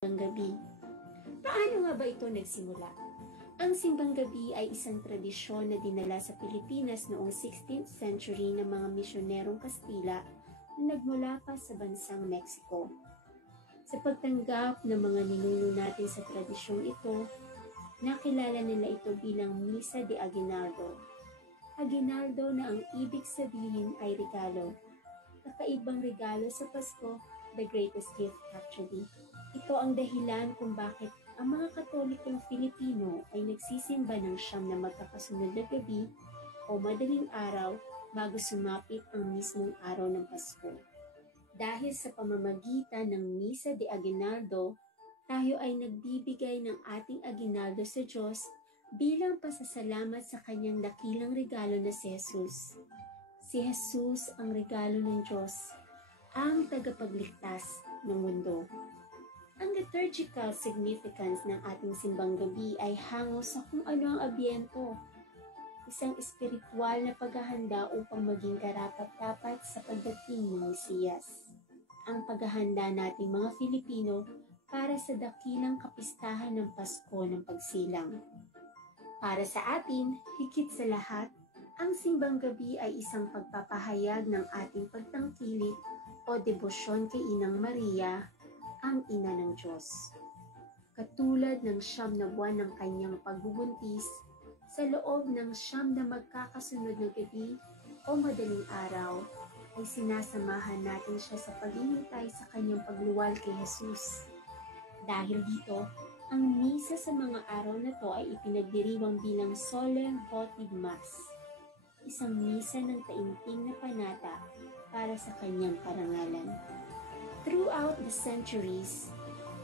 simbang gabi. Paano nga ba ito nagsimula? Ang simbang gabi ay isang tradisyon na dinala sa Pilipinas noong 16th century ng mga misyonerong Kastila na nagmula pa sa bansang Mexico. Sa pagtanggap ng mga ninuno natin sa tradisyong ito, nakilala nila ito bilang Misa de Aguinaldo. Aguinaldo na ang ibig sabihin ay regalo. Kakaibang regalo sa Pasko, the greatest gift actually. Ito ang dahilan kung bakit ang mga Katolikong Filipino ay nagsisimba ng siyam na magkakasunod na gabi o madaling araw bago sumapit ang mismong araw ng Pasko. Dahil sa pamamagitan ng Misa de Aguinaldo, tayo ay nagbibigay ng ating aguinaldo sa Diyos bilang pasasalamat sa kanyang dakilang regalo na si Jesus. Si Jesus ang regalo ng Diyos, ang tagapagligtas ng mundo. Ang liturgical significance ng ating simbang gabi ay hango sa kung ano ang Adbyento, isang espiritual na paghahanda upang maging karapat-dapat sa pagdating ng Mesiyas. Ang paghahanda nating mga Filipino para sa dakilang kapistahan ng Pasko ng Pagsilang. Para sa atin, higit sa lahat, ang simbang gabi ay isang pagpapahayag ng ating pagtangkilik o debosyon kay Inang Maria, ang Ina ng Diyos. Katulad ng 9 na buwan ng kanyang pagbubuntis, sa loob ng 9 na magkakasunod na gabi o madaling araw, ay sinasamahan natin siya sa paghihintay sa kanyang pagluwal kay Jesus. Dahil dito, ang misa sa mga araw na to ay ipinagdiriwang bilang Solemn Votive Mass, isang misa ng taimtim na panata para sa kanyang karangalan. Throughout the centuries,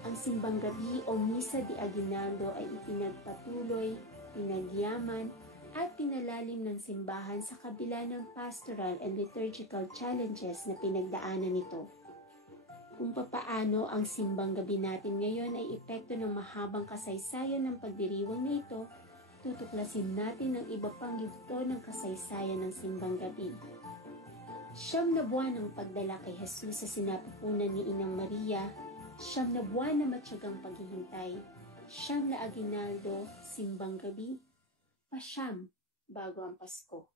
ang simbang gabi o Misa de Aguinaldo ay ipinagpatuloy, pinagyaman, at pinalalim ng simbahan sa kabila ng pastoral and liturgical challenges na pinagdaanan nito. Kung papaano ang simbang gabi natin ngayon ay epekto ng mahabang kasaysayan ng pagdiriwang na ito, tutuklasin natin ang iba pang yugto ng kasaysayan ng simbang gabi. 9 na buwan ng pagdala kay Jesus sa sinapupunan ni Inang Maria, 9 na buwan na matyagang paghihintay, 9 na aguinaldo, simbang gabi, pa-9 bago ang Pasko.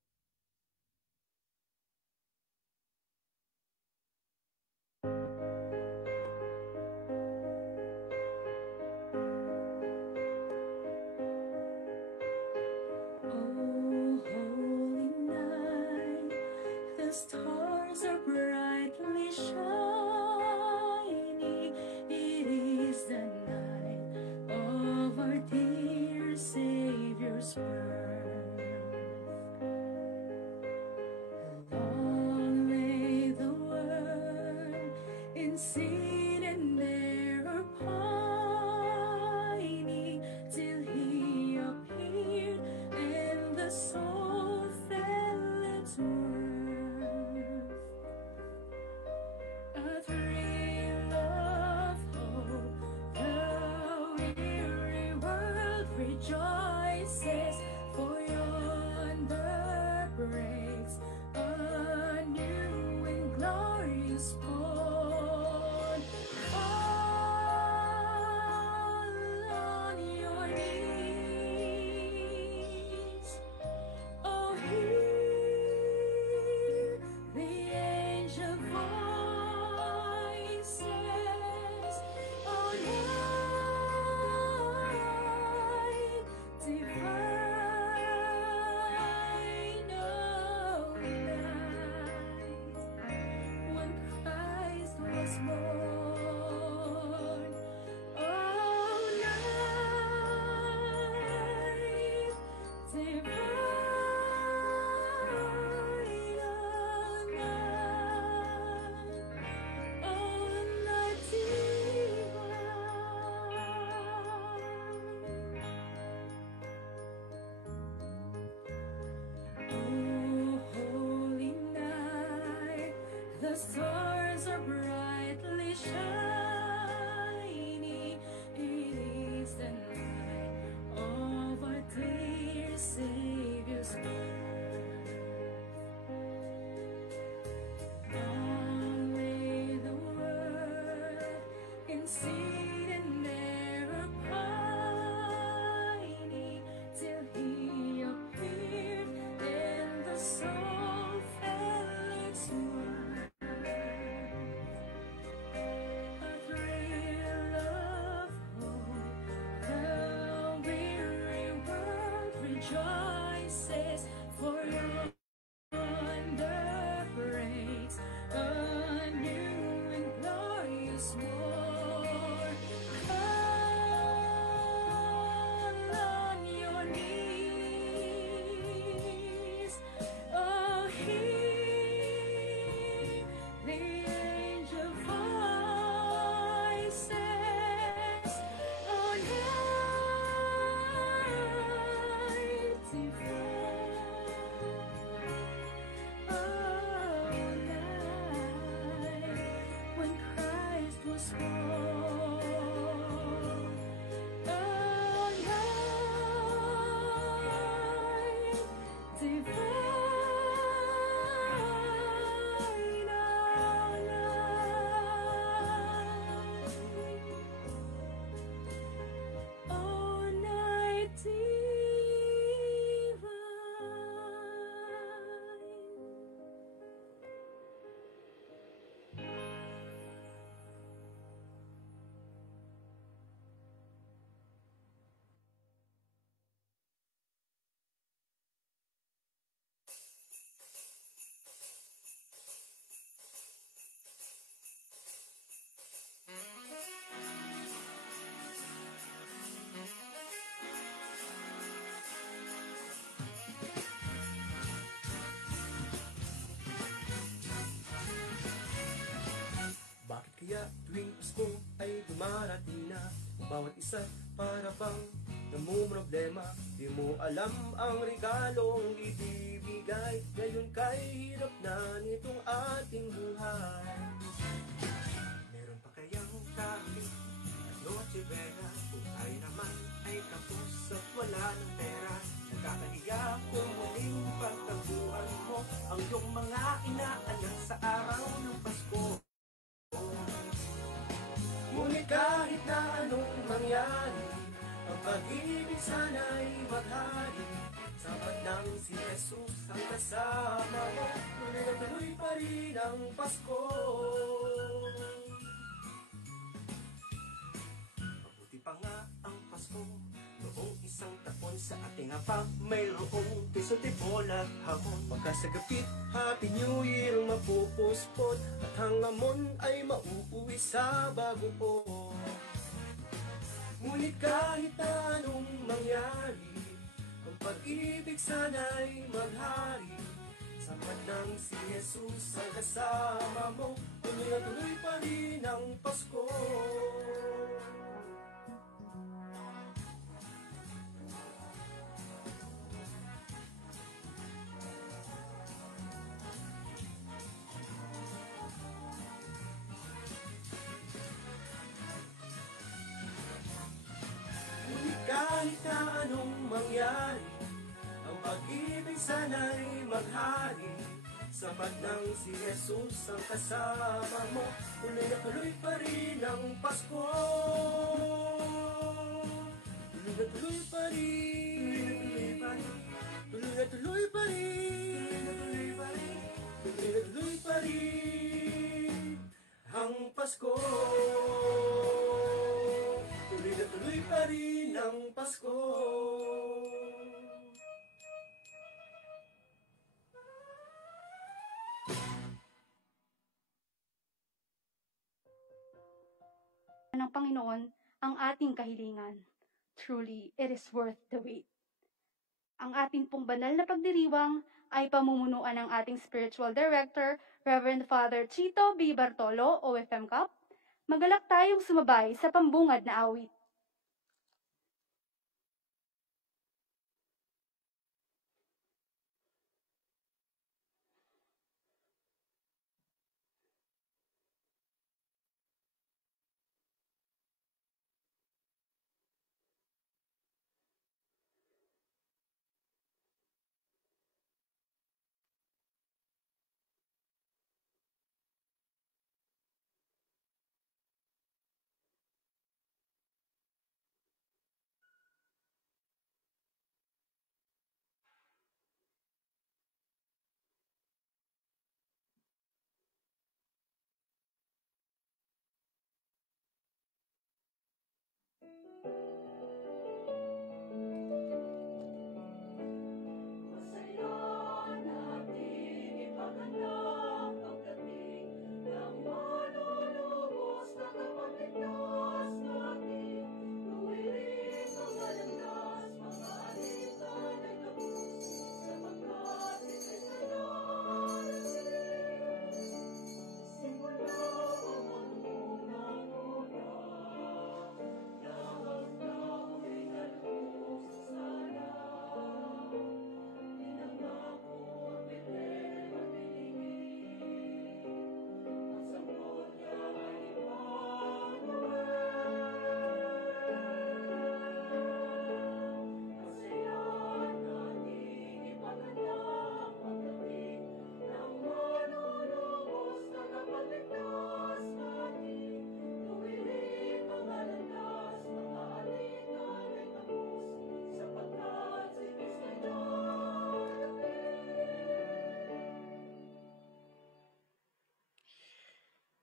Stars are brightly shining. It is the night of our dear Savior's birth. Long lay the world in sin and error pining, till He appeared and the soul fell its worth. A thrill of hope, the weary world rejoices, for yonder breaks a new and glorious morn. Fall on your knees, oh hear the angel voices, oh night divine, oh night when Christ was born, oh night divine, oh night, oh night divine. Oh holy night, the stars are brightly shining. It is the night of our dear Savior's birth. Long lay the world in sin and once more. Fall on your knees. Oh, hear the angel voices on night divine. Oh, night when Christ was born. Oh, night divine. Oh, night divine. Bakit kaya tuwing Pasko ay dumarating na ang bawat isa para bang namumroblema? Di mo alam ang regalong ibibigay, ngayon kay hirap na nitong ating buhay. Meron pa kayang kahit at Noche Buena, kung tayo naman ay kapos at wala ng pera? Nakakahiya kung muling pagtaguan mo ang iyong mga inaanak sa araw ng Pasko. Ngunit kahit na anong mangyari, ang pag-ibig sana'y maghari. Sapat nang si Jesus ang kasama mo, tuloy na tuloy pa rin ang Pasko. Mabuti pa nga ang Pasko, noong isang taon sa ating apa, mayroong piso de bola hamon. Magkasagapit, Happy New Year ang mapupuspon, at hangamon ay mauuwi sa bagoong. Ngunit kahit na anong mangyari, ang pag-ibig sana'y maghari. Sapat nang si Jesus ang kasama mo, tuloy na tuloy pa rin ang Pasko. Kahit na anong mangyari, ang pag-ibig sana'y maghari. Sapat nang si Jesus ang kasama mo, tuloy na tuloy pa rin ang Pasko. Tuloy na tuloy pa rin, tuloy na tuloy pa rin, tuloy na tuloy pa rin ang Pasko. Tuloy na tuloy pa rin ang Pasko. Ng Panginoon ang ating kahilingan. Truly, it is worth the wait. Ang ating pong banal na pagdiriwang ay pamumunuan ng ating spiritual director, Reverend Father Chito B. Bartolo, OFM Cup. Magalak tayong sumabay sa pambungad na awit.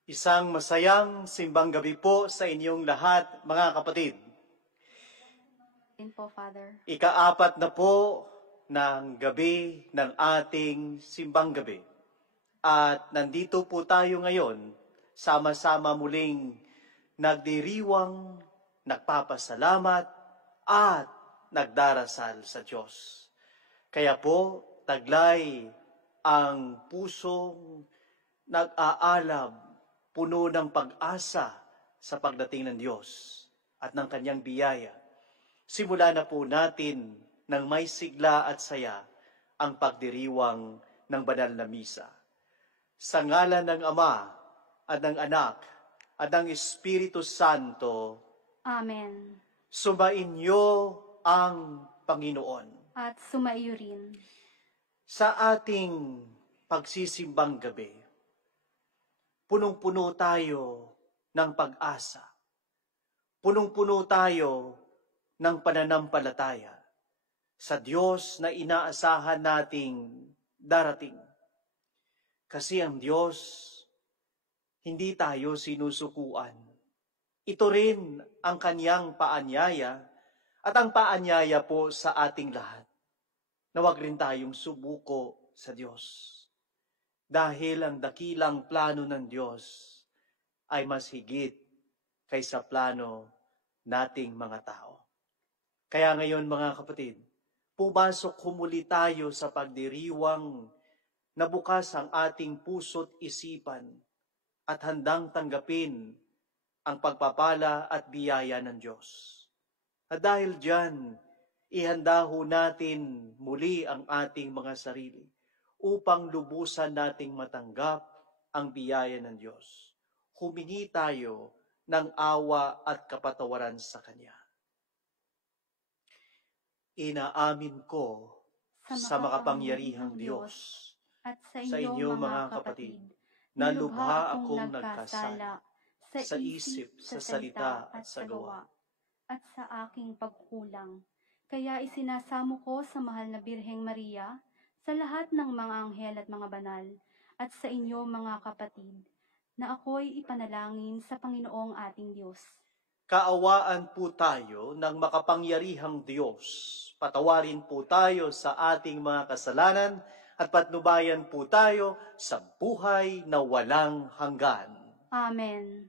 Isang masayang simbang gabi po sa inyong lahat, mga kapatid. Din po, Father. Ika-4 na po ng gabi ng ating simbang gabi. At nandito po tayo ngayon, sama-sama muling nagdiriwang, nagpapasalamat, at nagdarasal sa Diyos. Kaya po, taglay ang pusong nag-aalab, puno ng pag-asa sa pagdating ng Diyos at ng Kanyang biyaya. Simula na po natin ng may sigla at saya ang pagdiriwang ng banal na misa. Sa ngalan ng Ama at ng Anak at ng Espiritu Santo, Amen. sumainyo ang Panginoon. At sumaiyo rin. Sa ating pagsisimbang gabi, punong-puno tayo ng pag-asa. Punong-puno tayo ng pananampalataya sa Diyos na inaasahan nating darating. Kasi ang Diyos, hindi tayo sinusukuan. Ito rin ang Kanyang paanyaya at ang paanyaya po sa ating lahat na huwag rin tayong subuko sa Diyos. Dahil ang dakilang plano ng Diyos ay mas higit kaysa plano nating mga tao. Kaya ngayon mga kapatid, pumasok humuli tayo sa pagdiriwang na bukas ang ating puso't isipan at handang tanggapin ang pagpapala at biyaya ng Diyos. At dahil diyan, ihanda ho natin muli ang ating mga sarili upang lubusan nating matanggap ang biyaya ng Diyos. Humingi tayo ng awa at kapatawaran sa Kanya. Inaamin ko sa makapangyarihang Diyos at sa inyo mga kapatid, na lubha akong nagkasala sa isip, sa salita at sa gawa, at sa aking pagkulang. Kaya isinasamo ko sa mahal na Birheng Maria, sa lahat ng mga anghel at mga banal, at sa inyo mga kapatid, na ako'y ipanalangin sa Panginoong ating Diyos. Kaawaan po tayo ng makapangyarihang Diyos. Patawarin po tayo sa ating mga kasalanan at patnubayan po tayo sa buhay na walang hanggan. Amen.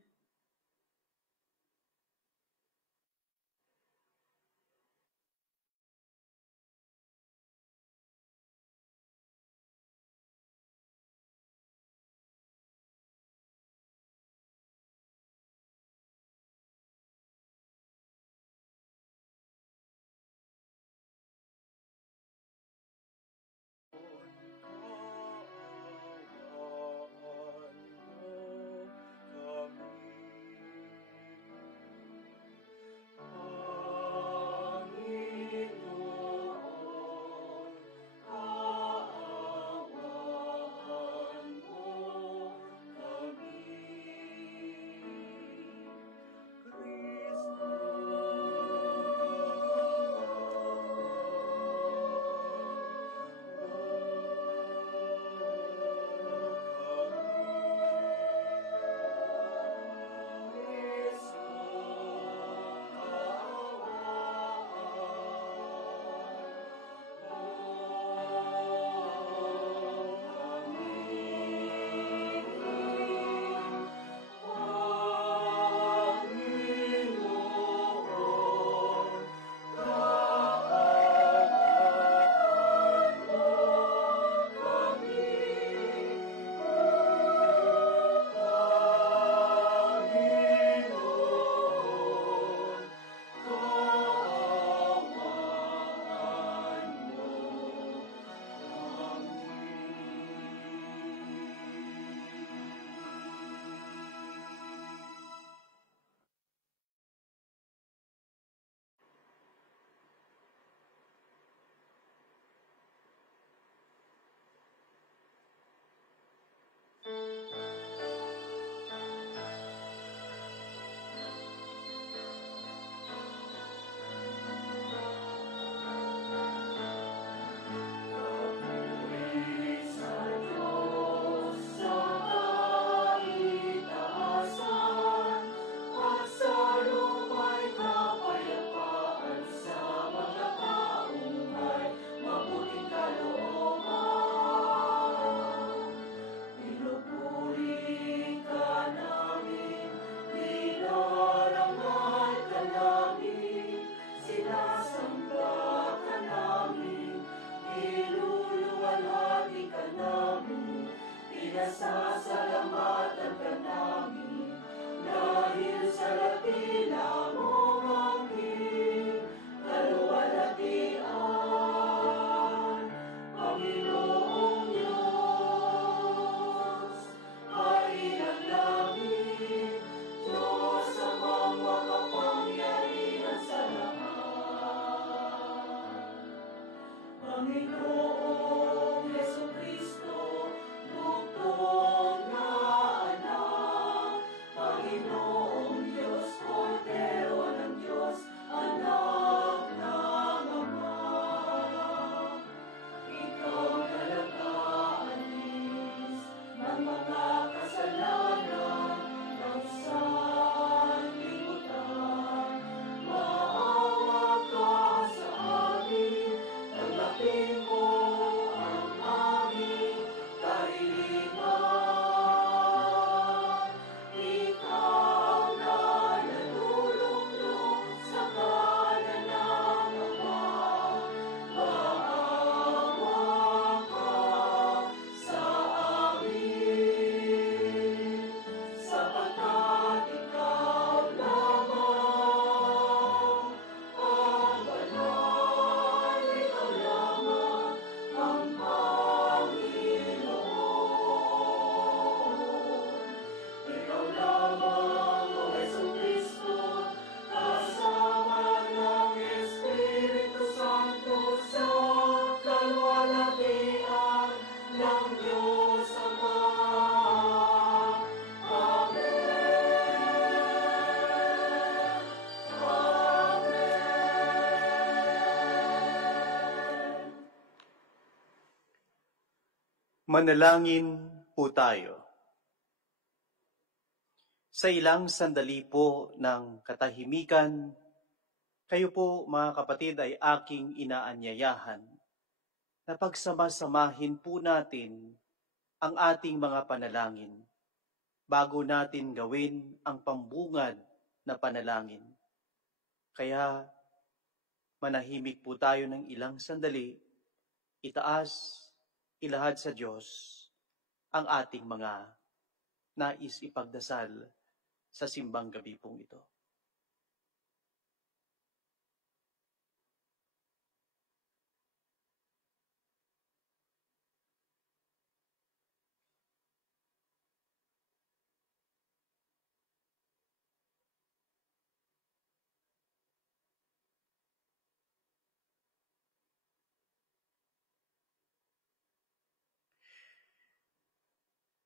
Manalangin po tayo. Sa ilang sandali po ng katahimikan, kayo po mga kapatid ay aking inaanyayahan na pagsama-samahin po natin ang ating mga panalangin bago natin gawin ang pambungad na panalangin. Kaya manahimik po tayo ng ilang sandali, itaas, ilahad sa Diyos ang ating mga nais ipagdasal sa simbang gabi pong ito.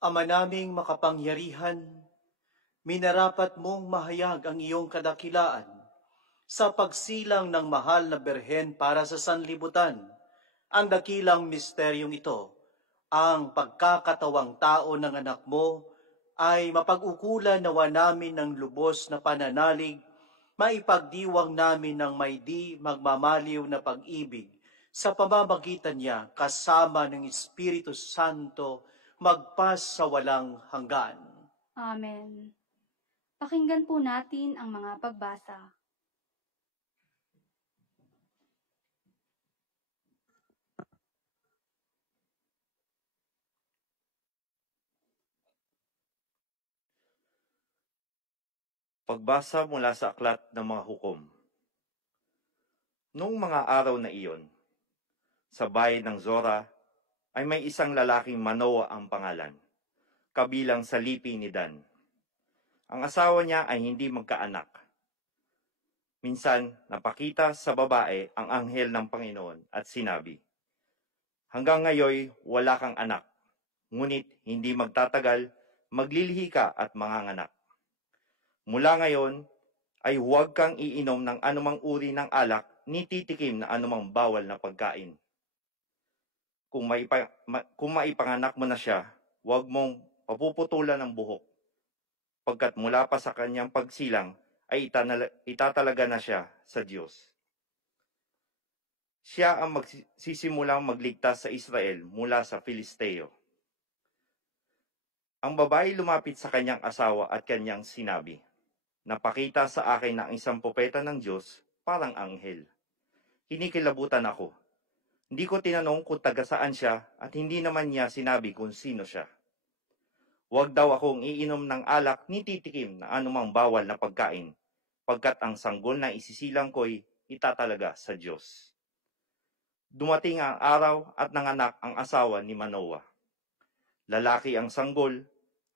Ama naming makapangyarihan, minarapat mong mahayag ang iyong kadakilaan sa pagsilang ng mahal na berhen para sa sanlibutan. Ang dakilang misteryong ito, ang pagkakatawang tao ng anak mo, ay mapag-ukulan nawa namin ng lubos na pananalig, maipagdiwang namin ng may di magmamaliw na pag-ibig, sa pamamagitan niya kasama ng Espiritu Santo, magpas sa walang hanggan. Amen. Pakinggan po natin ang mga pagbasa. Pagbasa mula sa Aklat ng mga Hukom. Noong mga araw na iyon, sa bayan ng Zora ay may isang lalaking Manoa ang pangalan, kabilang sa lipi ni Dan. Ang asawa niya ay hindi magkaanak. Minsan, napakita sa babae ang anghel ng Panginoon at sinabi, "Hanggang ngayon, wala kang anak, ngunit hindi magtatagal, maglilihi ka at manganganak. Mula ngayon, ay huwag kang iinom ng anumang uri ng alak, ni titikim na anumang bawal na pagkain. Kung maipanganak mo na siya, huwag mong papuputulan ng buhok, pagkat mula pa sa kanyang pagsilang ay itatalaga na siya sa Diyos. Siya ang magsisimulang magligtas sa Israel mula sa Filisteo." Ang babae lumapit sa kanyang asawa at kanyang sinabi, "Napakita sa akin na isang propeta ng Diyos, parang anghel. Kinikilabutan ako. Hindi ko tinanong kung taga saan siya at hindi naman niya sinabi kung sino siya. Huwag daw akong iinom ng alak ni titikim na anumang bawal na pagkain, pagkat ang sanggol na isisilang ko'y itatalaga sa Diyos." Dumating ang araw at nanganak ang asawa ni Manoa. Lalaki ang sanggol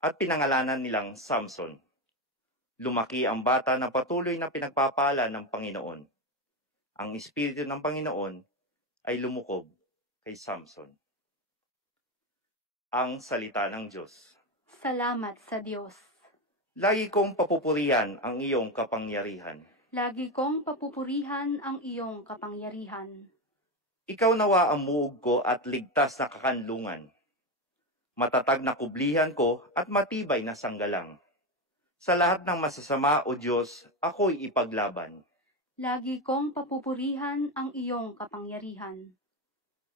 at pinangalanan nilang Samson. Lumaki ang bata na patuloy na pinagpapala ng Panginoon. Ang Espiritu ng Panginoon ay lumukob kay Samson. Ang salita ng Diyos. Salamat sa Diyos. Lagi kong papupurihan ang iyong kapangyarihan. Lagi kong papupurihan ang iyong kapangyarihan. Ikaw nawa ang muog ko at ligtas na kakanlungan. Matatag na kublihan ko at matibay na sanggalang. Sa lahat ng masasama, O Diyos, ako'y ipaglaban. Lagi kong papupurihan ang iyong kapangyarihan.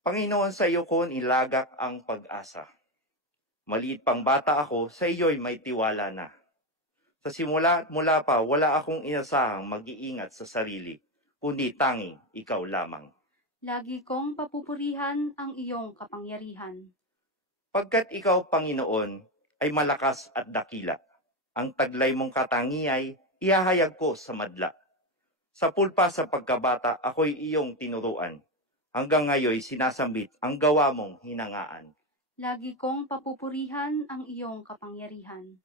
Panginoon, sa iyo ko nilagak ang pag-asa. Maliit pang bata ako, sa iyo'y may tiwala na. Sa simula at mula pa, wala akong inasahang mag-iingat sa sarili, kundi tanging ikaw lamang. Lagi kong papupurihan ang iyong kapangyarihan. Pagkat ikaw, Panginoon, ay malakas at dakila, ang taglay mong katangiyay, ihahayag ko sa madla. Sa pulpa sa pagkabata, ako'y iyong tinuruan. Hanggang ngayon, sinasambit ang gawa mong hinangaan. Lagi kong papupurihan ang iyong kapangyarihan.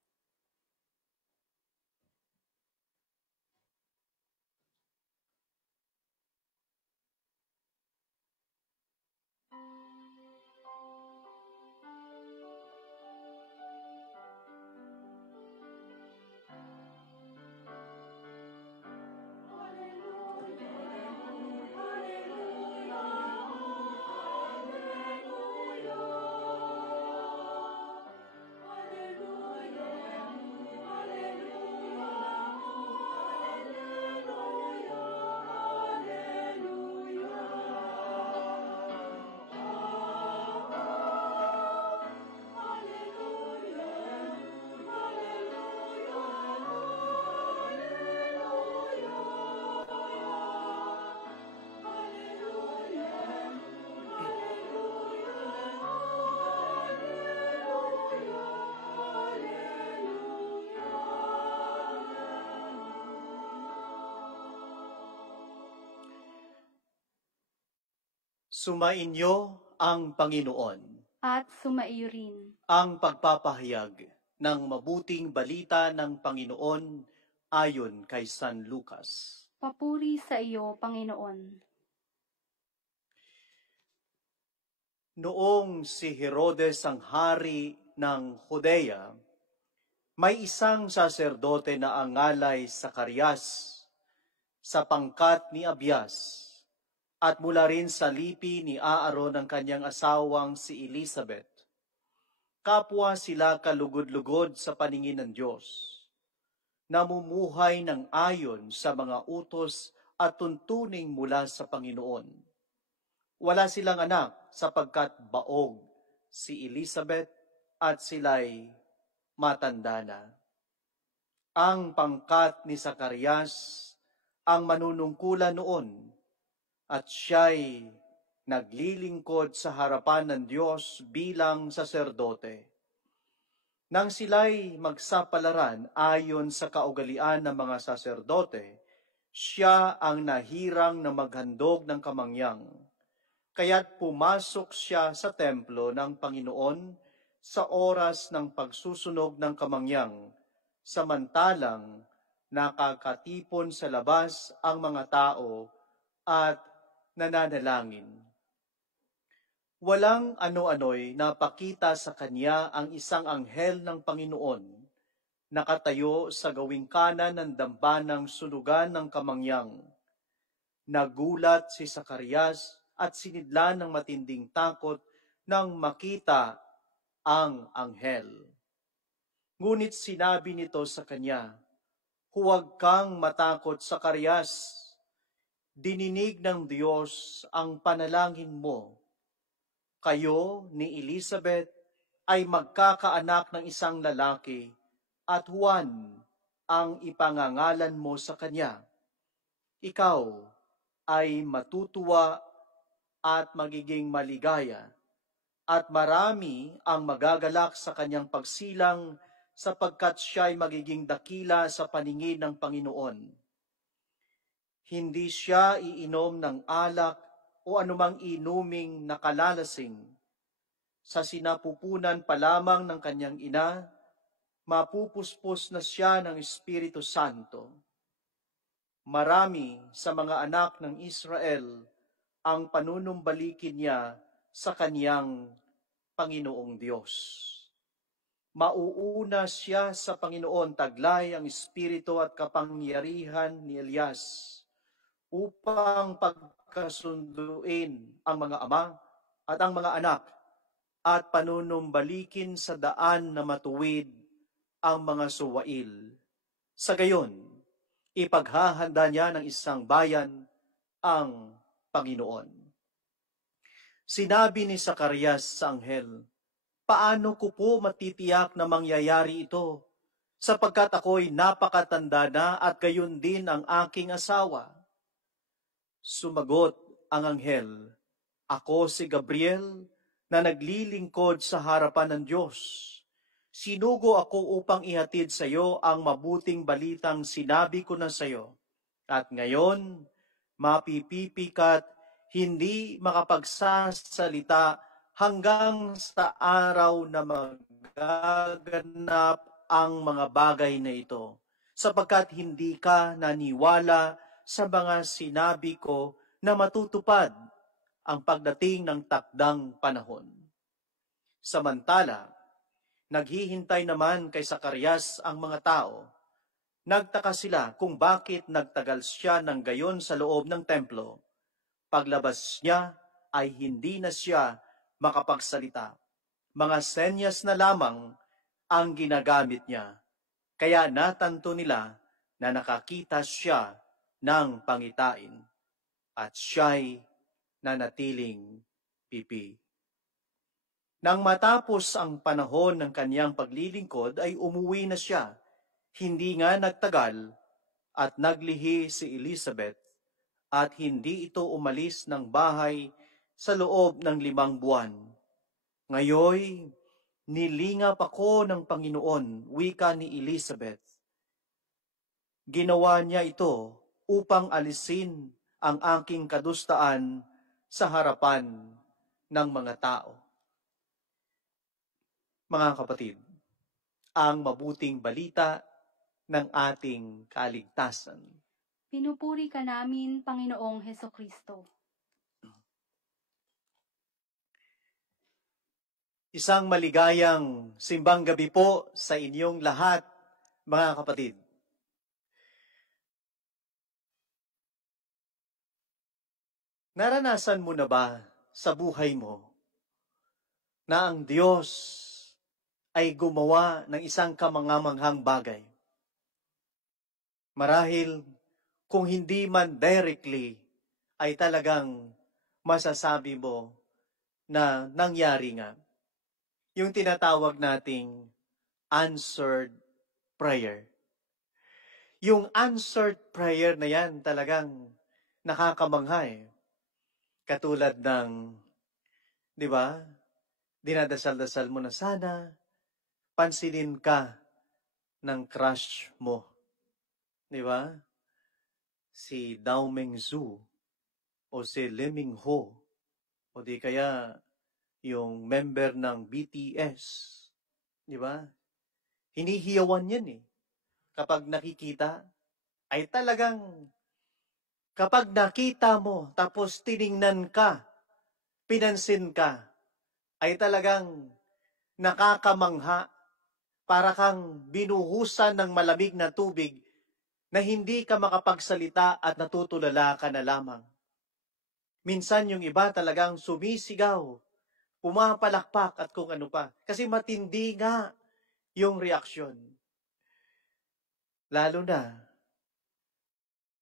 Sumainyo ang Panginoon. At sumaiyo rin. Ang pagpapahayag ng mabuting balita ng Panginoon ayon kay San Lucas. Papuri sa iyo, Panginoon. Noong si Herodes ang hari ng Judea, may isang saserdote na angalay Zacarias sa pangkat ni Abias at mula rin sa lipi ni Aaron ang kanyang asawang si Elizabeth. Kapwa sila kalugod-lugod sa paningin ng Diyos, namumuhay ng ayon sa mga utos at tuntuning mula sa Panginoon. Wala silang anak sapagkat baog si Elizabeth at sila'y matanda na. Ang pangkat ni Zacarias ang manunungkulan noon at siya'y naglilingkod sa harapan ng Diyos bilang saserdote. Nang sila'y magsapalaran ayon sa kaugalian ng mga saserdote, siya ang nahirang na maghandog ng kamangyang. Kaya't pumasok siya sa templo ng Panginoon sa oras ng pagsusunog ng kamangyang, samantalang nakakatipon sa labas ang mga tao at nananalangin. Walang ano-ano'y napakita sa kanya ang isang anghel ng Panginoon, nakatayo sa gawing kanan ng dambanang sunugan ng kamangyang. Nagulat si Zacarias at sinidlan ng matinding takot nang makita ang anghel. Ngunit sinabi nito sa kanya, "Huwag kang matakot, Zacarias. Dininig ng Diyos ang panalangin mo. Kayo ni Elizabeth ay magkakaanak ng isang lalaki at Juan ang ipangangalan mo sa kanya. Ikaw ay matutuwa at magiging maligaya, at marami ang magagalak sa kanyang pagsilang sapagkat siya ay magiging dakila sa paningin ng Panginoon. Hindi siya iinom ng alak o anumang inuming nakalalasing. Sa sinapupunan pa lamang ng kanyang ina, mapupuspos na siya ng Espiritu Santo. Marami sa mga anak ng Israel ang panunumbalikin niya sa kaniyang Panginoong Diyos. Mauuna siya sa Panginoon taglay ang espiritu at kapangyarihan ni Elias upang pagkasunduin ang mga ama at ang mga anak at panunumbalikin sa daan na matuwid ang mga suwail. Sa gayon, ipaghahanda niya ng isang bayan ang Panginoon." Sinabi ni Zacarias sa anghel, "Paano ko po matitiyak na mangyayari ito, sapagkat ako'y napakatanda na at gayon din ang aking asawa?" Sumagot ang anghel, "Ako si Gabriel na naglilingkod sa harapan ng Diyos. Sinugo ako upang ihatid sa iyo ang mabuting balitang sinabi ko na sa iyo. At ngayon, mapipipikat, hindi makapagsasalita hanggang sa araw na magaganap ang mga bagay na ito, sapagkat hindi ka naniwala sa mga sinabi ko na matutupad ang pagdating ng takdang panahon." Samantala, naghihintay naman kay Zacarias ang mga tao. Nagtaka sila kung bakit nagtagal siya ng gayon sa loob ng templo. Paglabas niya ay hindi na siya makapagsalita. Mga senyas na lamang ang ginagamit niya. Kaya natanto nila na nakakita siya ng pangitain at siya'y nanatiling pipi. Nang matapos ang panahon ng kaniyang paglilingkod ay umuwi na siya. Hindi nga nagtagal at naglihi si Elizabeth at hindi ito umalis ng bahay sa loob ng 5 buwan. "Ngayoy, nilingap ako ng Panginoon," wika ni Elizabeth. Ginawa niya ito upang alisin ang aking kadustaan sa harapan ng mga tao. Mga kapatid, ang mabuting balita ng ating kaligtasan. Pinupuri ka namin, Panginoong Hesukristo. Isang maligayang simbang gabi po sa inyong lahat, mga kapatid. Naranasan mo na ba sa buhay mo na ang Diyos ay gumawa ng isang kamangamanghang bagay? Marahil kung hindi man directly, ay talagang masasabi mo na nangyari nga. Yung tinatawag nating answered prayer. Yung answered prayer na yan talagang nakakamangha eh. Katulad ng, di ba, dinadasal-dasal mo na sana, pansinin ka ng crush mo. Di ba? Si Dao Mengzu o si Lee Min-ho o di kaya yung member ng BTS. Di ba? Hinihiyawan yan eh. Kapag nakikita, ay talagang kapag nakita mo, tapos tiningnan ka, pinansin ka, ay talagang nakakamangha, para kang binuhusan ng malamig na tubig na hindi ka makapagsalita at natutulala ka na lamang. Minsan yung iba talagang sumisigaw, pumapalakpak at kung ano pa. Kasi matindi nga yung reaksyon. Lalo na,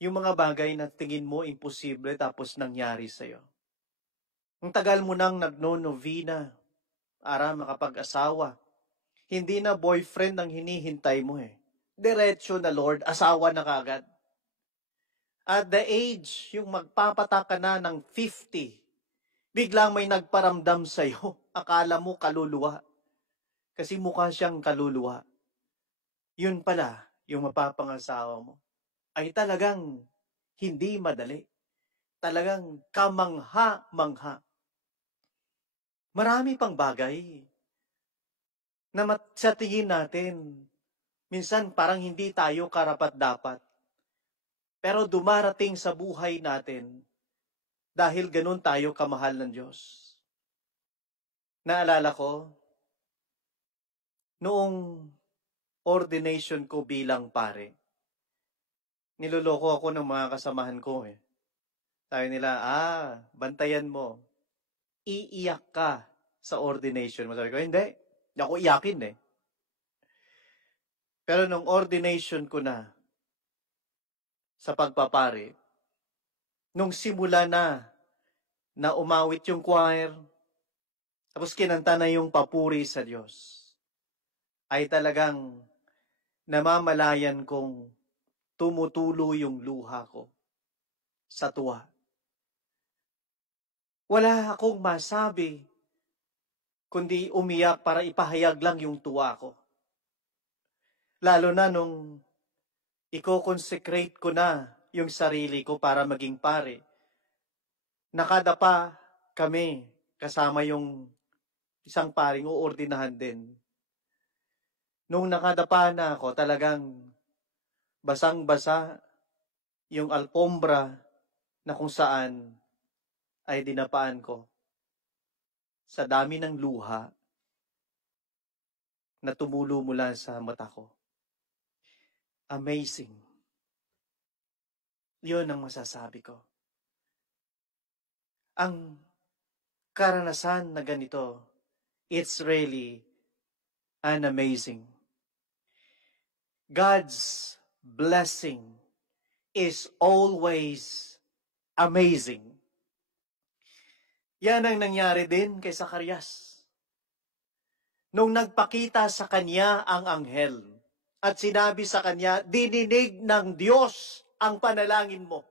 yung mga bagay na tingin mo imposible tapos nangyari sa'yo. Ang tagal mo nang nagno-novena para makapag-asawa. Hindi na boyfriend ang hinihintay mo eh. Diretso na Lord, asawa na kagad. At the age, yung magpapatak ka na ng 50, biglang may nagparamdam sa'yo. Akala mo kaluluwa. Kasi mukha siyang kaluluwa. Yun pala, yung mapapangasawa mo, ay talagang hindi madali. Talagang kamangha-mangha. Marami pang bagay na sa tingin natin, minsan parang hindi tayo karapat-dapat. Pero dumarating sa buhay natin dahil ganun tayo kamahal ng Diyos. Naalala ko, noong ordination ko bilang pare, niloloko ako ng mga kasamahan ko eh. Sabi nila, bantayan mo. Iiyak ka sa ordination mo. Sabi ko, hindi ako iyakin eh. Pero nung ordination ko na, sa pagpapare, nung simula na umawit yung choir, tapos kinanta na yung papuri sa Diyos, ay talagang namamalayan kong tumutulo yung luha ko sa tuwa. Wala akong masabi, kundi umiyak para ipahayag lang yung tuwa ko. Lalo na nung i-consecrate ko na yung sarili ko para maging pare. Nakadapa kami kasama yung isang paring uordinahan din. Nung nakadapa na ako, talagang basang-basa yung alpombra na kung saan ay dinapaan ko. Sa dami ng luha na tumulo mula sa mata ko. Amazing. Yun ang masasabi ko. Ang karanasan na ganito, it's really an amazing. God's blessing is always amazing. Yan ang nangyari din kay Zacarias. Nung nagpakita sa kanya ang anghel at sinabi sa kanya, dininig ng Diyos ang panalangin mo.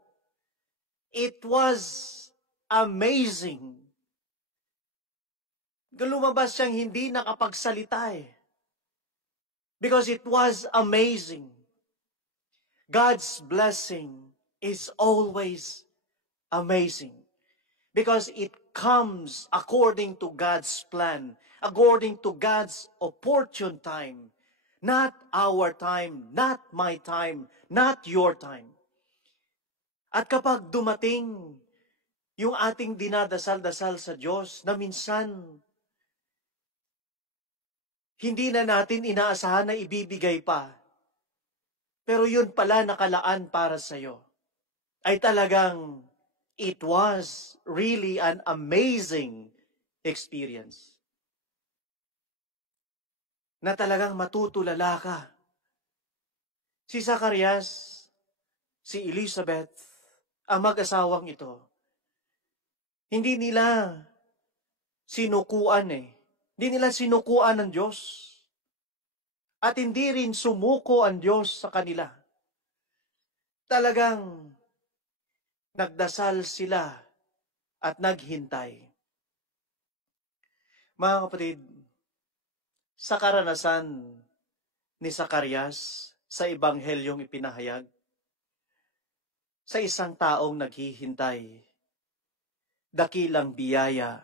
It was amazing. Lumabas siyang hindi nakapagsalita eh. Because it was amazing. God's blessing is always amazing. Because it comes according to God's plan, according to God's opportune time. Not our time, not my time, not your time. At kapag dumating yung ating dinadasal-dasal sa Diyos na minsan hindi na natin inaasahan na ibibigay pa, pero yun pala nakalaan para sa'yo, ay talagang it was really an amazing experience. Na talagang matutulala ka. Si Zacarias, si Elizabeth, ang mag-asawang ito, hindi nila sinukuan Hindi nila sinukuan ng Diyos. At hindi rin sumuko ang Diyos sa kanila. Talagang nagdasal sila at naghintay. Mga kapatid, sa karanasan ni Zacarias sa Ebanghelyong ipinahayag, sa isang taong naghihintay, dakilang biyaya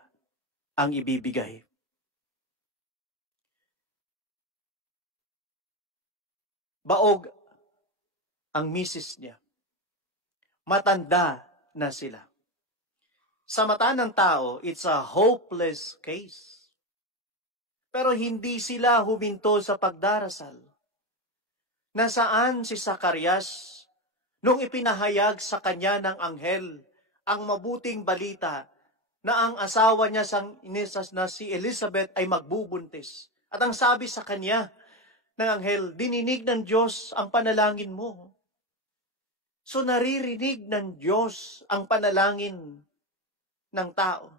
ang ibibigay. Baog ang misis niya. Matanda na sila. Sa mata ng tao, it's a hopeless case. Pero hindi sila huminto sa pagdarasal. Nasaan si Zacarias nung ipinahayag sa kanya ng anghel ang mabuting balita na ang asawa niya na si Elizabeth ay magbubuntis. At ang sabi sa kanya ng anghel, dininig ng Diyos ang panalangin mo. So naririnig ng Diyos ang panalangin ng tao.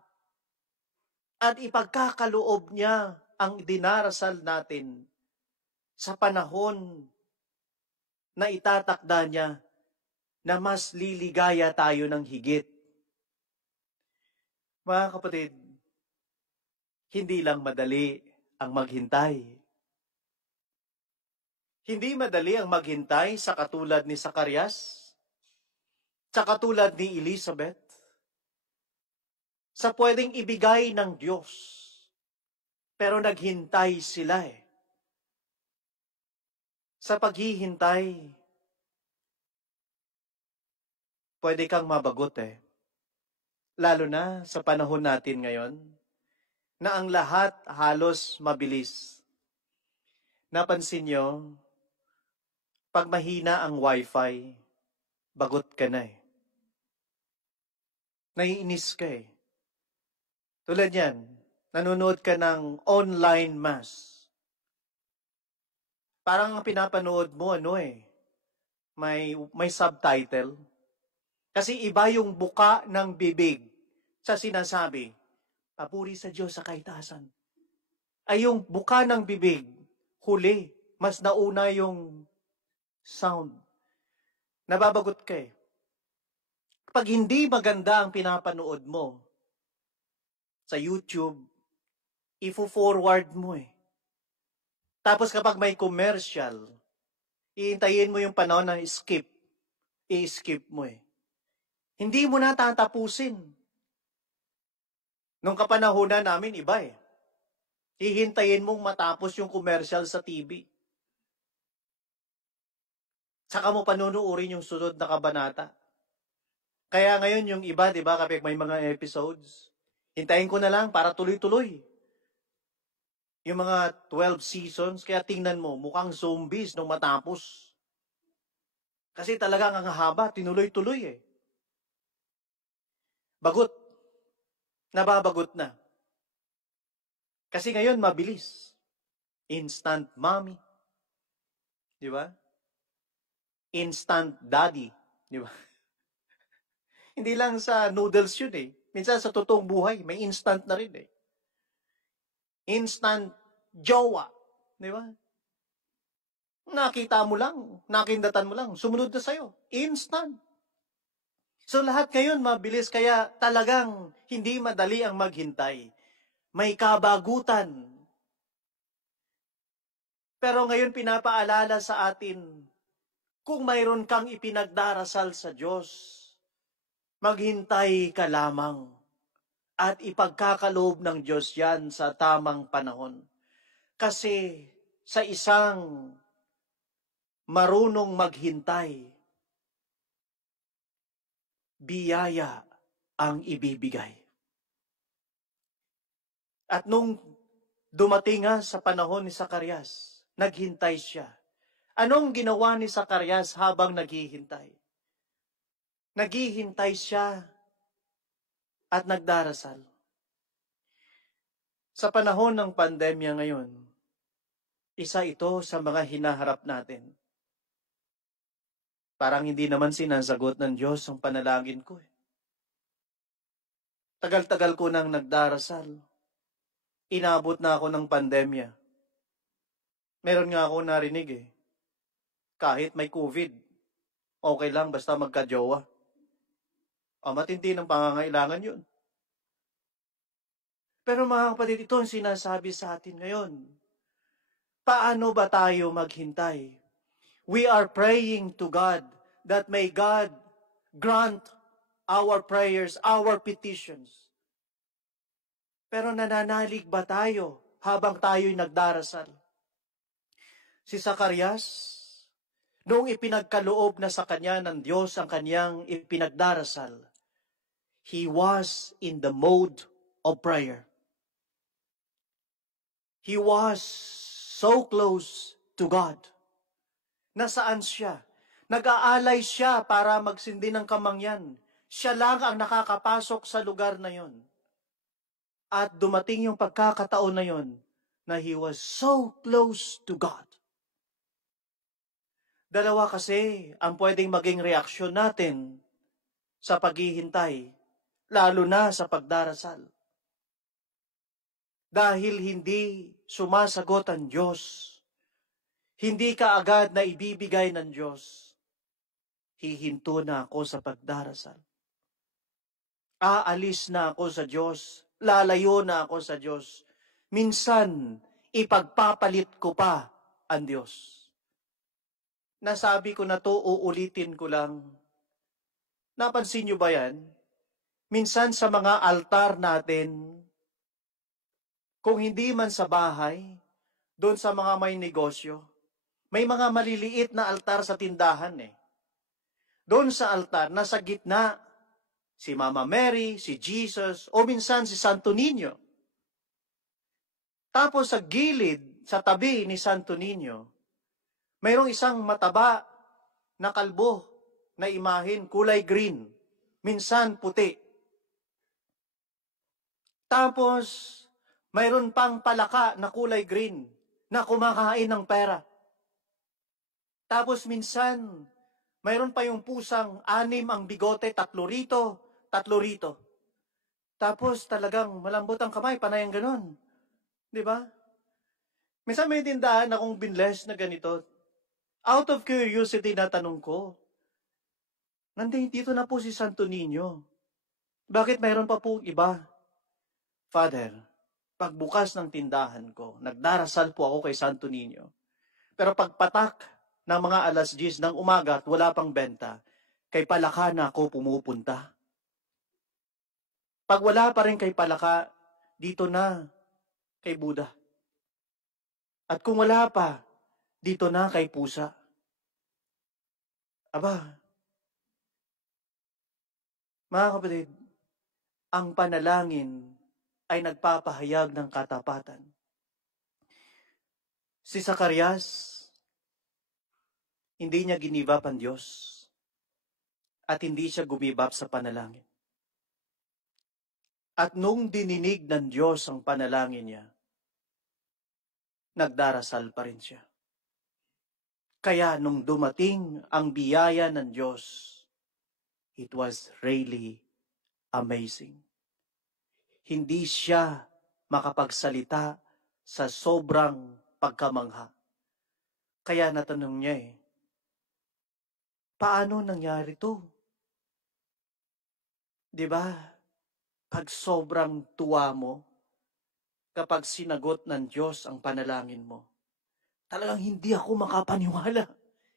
At ipagkakaloob niya ang dinarasal natin sa panahon na itatakda niya na mas liligaya tayo ng higit. Mga kapatid, hindi lang madali ang maghintay. Hindi madali ang maghintay sa katulad ni Zacarias, sa katulad ni Elizabeth, sa pwedeng ibigay ng Diyos. Pero naghintay sila Sa paghihintay, pwede kang mabagot Lalo na sa panahon natin ngayon, na ang lahat halos mabilis. Napansin nyo, pag mahina ang wifi, bagot ka na Naiinis ka Tulad yan, nanonood ka ng online mass. Parang ang pinapanood mo, may subtitle. Kasi iba yung buka ng bibig sa sinasabi, papuri sa Diyos sa kaitaasan. Ay yung buka ng bibig, huli, mas nauna yung sound. Nababagot ka Kapag hindi maganda ang pinapanood mo sa YouTube, ifo-forward mo Tapos kapag may commercial, iintayin mo yung panahon na skip. I-skip mo Hindi mo na tatapusin. Nung kapanahonan namin, iba Hihintayin mong matapos yung commercial sa TV. Saka mo panunuorin yung sunod na kabanata. Kaya ngayon yung iba, di ba, kapag may mga episodes, hintayin ko na lang para tuloy-tuloy. Yung mga 12 seasons, kaya tingnan mo, mukhang zombies nung matapos. Kasi talagang ang haba, tinuloy-tuloy Bagot. Nababagot na. Kasi ngayon, mabilis. Instant mommy. Di ba? Instant daddy. Di ba? Hindi lang sa noodles yun Minsan sa totoong buhay, may instant na rin Instant jowa. Di ba? Nakita mo lang, nakindatan mo lang, sumunod na sa'yo. Instant. So lahat ngayon mabilis, kaya talagang hindi madali ang maghintay. May kabagutan. Pero ngayon pinapaalala sa atin, kung mayroon kang ipinagdarasal sa Diyos, maghintay ka lamang. at ipagkakaloob ng Diyos yan sa tamang panahon. Kasi sa isang marunong maghintay, biyaya ang ibibigay. At nung dumating nga sa panahon ni Zacarias, naghintay siya. Anong ginawa ni Zacarias habang naghihintay? Naghihintay siya at nagdarasal. Sa panahon ng pandemya ngayon, isa ito sa mga hinaharap natin. Parang hindi naman sinasagot ng Diyos ang panalangin ko. Tagal-tagal ko nang nagdarasal. Inabot na ako ng pandemya. Meron nga ako narinig kahit may COVID, okay lang basta magka-jowa. Matindi ng pangangailangan yun. Pero mga kapatid, ito ang sinasabi sa atin ngayon. Paano ba tayo maghintay? We are praying to God that may God grant our prayers, our petitions. Pero nananalig ba tayo habang tayo'y nagdarasal? Si Zacarias, noong ipinagkaloob na sa kanya ng Diyos ang kanyang ipinagdarasal, he was in the mode of prayer. He was so close to God. Nasaan siya? Nag-aalay siya para magsindi ng kamangyan. Siya lang ang nakakapasok sa lugar na yon. At dumating yung pagkakataon na yon na he was so close to God. Dalawa kasi ang pwedeng maging reaksyon natin sa paghihintay, lalo na sa pagdarasal. Dahil hindi sumasagot ang Diyos, hindi ka agad na ibibigay ng Diyos, hihinto na ako sa pagdarasal. Aalis na ako sa Diyos, lalayo na ako sa Diyos. Minsan, ipagpapalit ko pa ang Diyos. Nasabi ko na to, uulitin ko lang. Napansin nyo ba yan? Minsan sa mga altar natin, kung hindi man sa bahay, doon sa mga may negosyo, may mga maliliit na altar sa tindahan Doon sa altar, nasa gitna, si Mama Mary, si Jesus, o minsan si Santo Niño. Tapos sa gilid, sa tabi ni Santo Niño, mayroong isang mataba na kalbo na imahin, kulay green, minsan puti. Tapos, mayroon pang palaka na kulay green na kumakain ng pera. Tapos minsan, mayroon pa yung pusang 6 ang bigote, 3 rito, 3 rito. Tapos talagang malambot ang kamay, panayang ganon. Di ba? Minsan may tindahan akong binless na ganito. Out of curiosity na tanong ko, dito na po si Santo Niño. Bakit mayroon pa po iba? Father, pagbukas ng tindahan ko, nagdarasal po ako kay Santo Niño. Pero pagpatak ng mga 10:00 ng umaga at wala pang benta, kay Palaka na ako pumupunta. Pag wala pa rin kay Palaka, dito na kay Buddha. At kung wala pa, dito na kay Pusa. Aba, mga kapatid, ang panalangin ay nagpapahayag ng katapatan. Si Zacarias, hindi niya give up ang Diyos at hindi siya gumibap sa panalangin. At nung dininig ng Diyos ang panalangin niya, nagdarasal pa rin siya. Kaya nung dumating ang biyaya ng Diyos, it was really amazing. Hindi siya makapagsalita sa sobrang pagkamangha. Kaya natanong niya paano nangyari to? Diba? Pag sobrang tuwa mo, kapag sinagot ng Diyos ang panalangin mo, talagang hindi ako makapaniwala.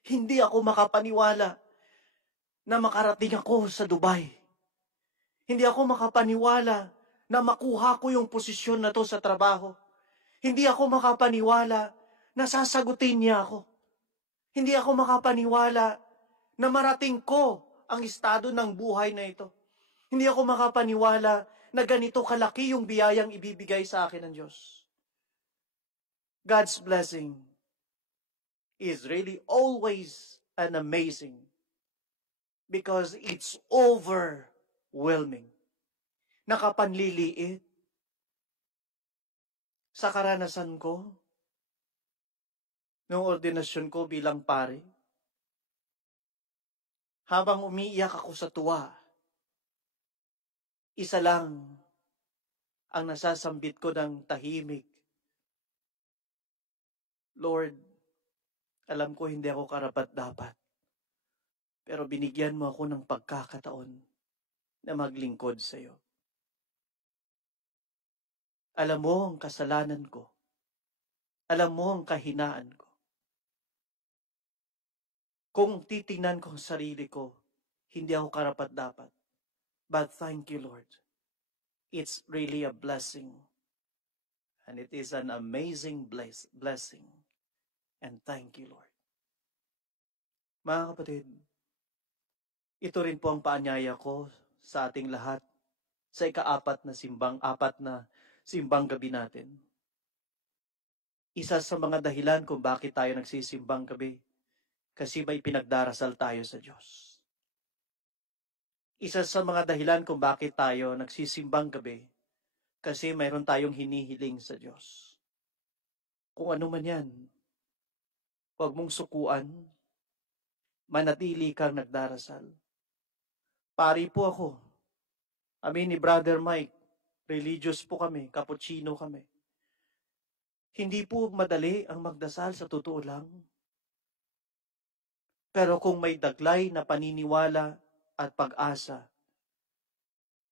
Hindi ako makapaniwala na makarating ako sa Dubai. Hindi ako makapaniwala na makuha ko yung posisyon na to sa trabaho. Hindi ako makapaniwala na sasagutin niya ako. Hindi ako makapaniwala na marating ko ang estado ng buhay na ito. Hindi ako makapaniwala na ganito kalaki yung biyayang ibibigay sa akin ng Diyos. God's blessing is really always an amazing because it's overwhelming. Nakapanliliit. Sa karanasan ko, noong ordinasyon ko bilang pare, habang umiiyak ako sa tuwa, isa lang ang nasasambit ko ng tahimik. Lord, alam ko hindi ako karapat-dapat, pero binigyan mo ako ng pagkakataon na maglingkod sa iyo. Alam mo ang kasalanan ko. Alam mo ang kahinaan ko. Kung titingnan ko ang sarili ko, hindi ako karapat-dapat. But thank you, Lord. It's really a blessing. And it is an amazing blessing. And thank you, Lord. Mga kapatid, ito rin po ang paanyaya ko sa ating lahat sa apat na simbang gabi natin. Isa sa mga dahilan kung bakit tayo nagsisimbang gabi, kasi may pinagdarasal tayo sa Diyos. Isa sa mga dahilan kung bakit tayo nagsisimbang gabi, kasi mayroon tayong hinihiling sa Diyos. Kung ano man yan, huwag mong sukuan, manatili kang nagdarasal. Pari po ako. Kami ni Brother Mike, religious po kami, cappuccino kami. Hindi po madali ang magdasal sa totoo lang. Pero kung may daglay na paniniwala at pag-asa,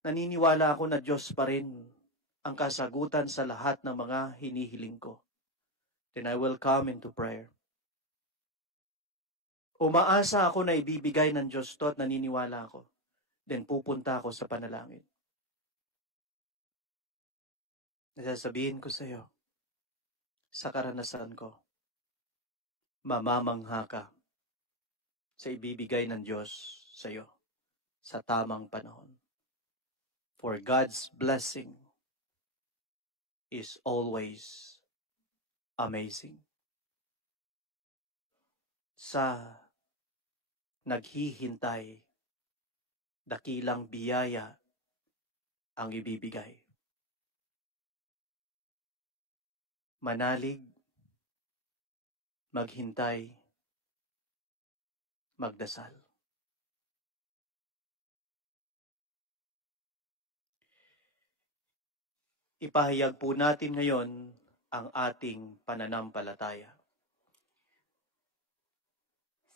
naniniwala ako na Diyos pa rin ang kasagutan sa lahat ng mga hinihiling ko. Then I will come into prayer. Umaasa ako na ibibigay ng Diyos to at naniniwala ako. Then pupunta ako sa panalangin. Nasasabihin ko sa iyo, sa karanasan ko, mamamangha ka sa ibibigay ng Diyos sa iyo sa tamang panahon. For God's blessing is always amazing. Sa naghihintay, dakilang biyaya ang ibibigay. Manalig, maghintay, magdasal. Ipahayag po natin ngayon ang ating pananampalataya.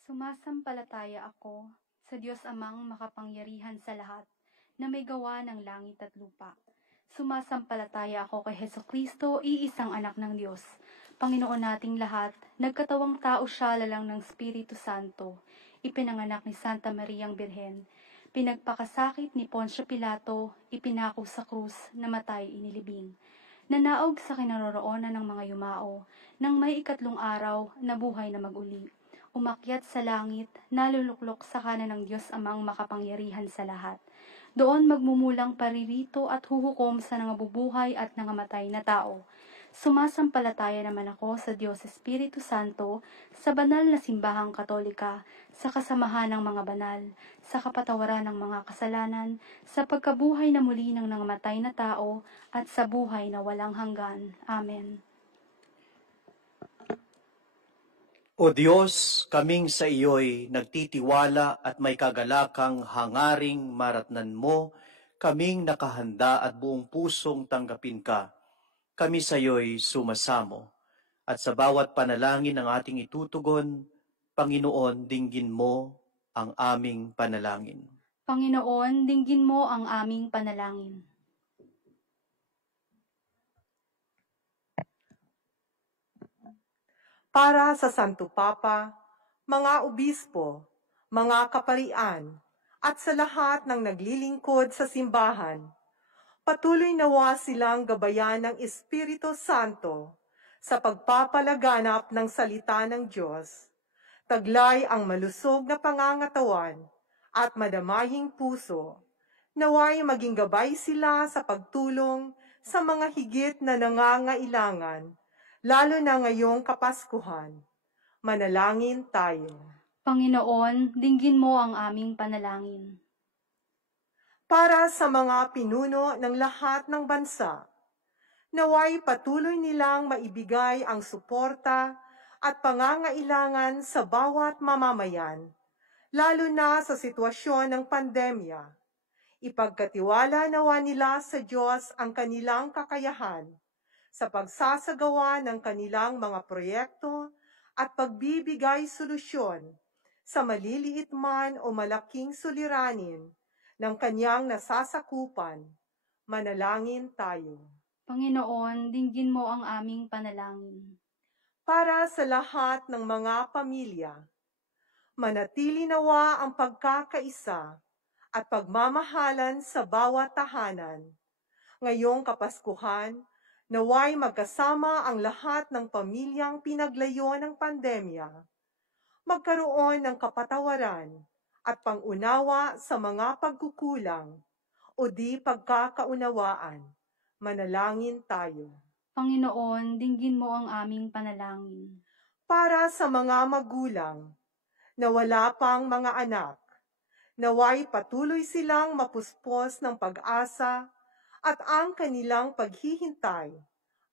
Sumasampalataya ako sa Diyos Amang makapangyarihan sa lahat na may gawa ng langit at lupa. Sumasampalataya ako kay Hesukristo, iisang anak ng Diyos, Panginoon nating lahat, nagkatawang tao siya lalang ng Espiritu Santo, ipinanganak ni Santa Mariang Birhen, pinagpakasakit ni Poncio Pilato, ipinako sa krus, namatay inilibing. Nanaog sa kinaroroonan ng mga yumao, nang may 3 araw, nabuhay na mag-uli. Umakyat sa langit, naluluklok sa kanan ng Diyos Amang makapangyarihan sa lahat. Doon magmumulang paririto at huhukom sa nangabubuhay at nangamatay na tao. Sumasampalataya naman ako sa Diyos Espiritu Santo, sa banal na simbahang katolika, sa kasamahan ng mga banal, sa kapatawaran ng mga kasalanan, sa pagkabuhay na muli ng nangamatay na tao, at sa buhay na walang hanggan. Amen. O Diyos, kaming sa iyo'y nagtitiwala at may kagalakang hangaring maratnan mo, kaming nakahanda at buong pusong tanggapin ka. Kami sa iyo'y sumasamo, at sa bawat panalangin ng ating itutugon, Panginoon, dinggin mo ang aming panalangin. Panginoon, dinggin mo ang aming panalangin. Para sa Santo Papa, mga obispo, mga kaparian, at sa lahat ng naglilingkod sa simbahan, Patuloy nawa silang gabayan ng Espiritu Santo sa pagpapalaganap ng salita ng Diyos. Taglay ang malusog na pangangatawan at madamaying puso. Naway maging gabay sila sa pagtulong sa mga higit na nangangailangan, lalo na ngayong Kapaskuhan. Manalangin tayo. Panginoon, dinggin mo ang aming panalangin. Para sa mga pinuno ng lahat ng bansa, naway patuloy nilang maibigay ang suporta at pangangailangan sa bawat mamamayan, lalo na sa sitwasyon ng pandemya. Ipagkatiwala nawa nila sa Diyos ang kanilang kakayahan sa pagsasagawa ng kanilang mga proyekto at pagbibigay solusyon sa maliliit man o malaking suliranin ng kanyang nasasakupan. Manalangin tayo. Panginoon, dinggin mo ang aming panalangin. Para sa lahat ng mga pamilya, manatili nawa ang pagkakaisa at pagmamahalan sa bawat tahanan. Ngayong Kapaskuhan, naway magkasama ang lahat ng pamilyang pinaglayo ng pandemya, magkaroon ng kapatawaran at pangunawa sa mga pagkukulang o di pagkakaunawaan. Manalangin tayo. Panginoon, dinggin mo ang aming panalangin. Para sa mga magulang na wala pang mga anak, naway patuloy silang mapuspos ng pag-asa at ang kanilang paghihintay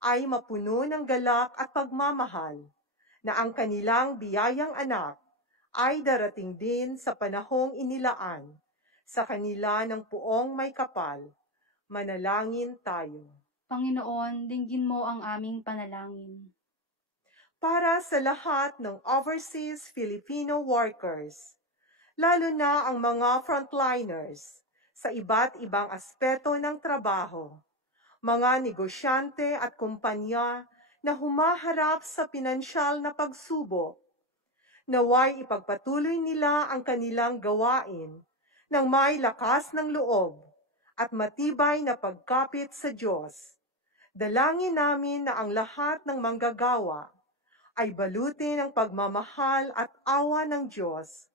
ay mapuno ng galak at pagmamahal na ang kanilang biyayang anak ay darating din sa panahong inilaan sa kanila ng Poong May Kapal. Manalangin tayo. Panginoon, dinggin mo ang aming panalangin. Para sa lahat ng overseas Filipino workers, lalo na ang mga frontliners sa iba't ibang aspeto ng trabaho, mga negosyante at kumpanya na humaharap sa pinansyal na pagsubok, naway ipagpatuloy nila ang kanilang gawain ng may lakas ng loob at matibay na pagkapit sa Diyos. Dalangin namin na ang lahat ng manggagawa ay balutin ng pagmamahal at awa ng Diyos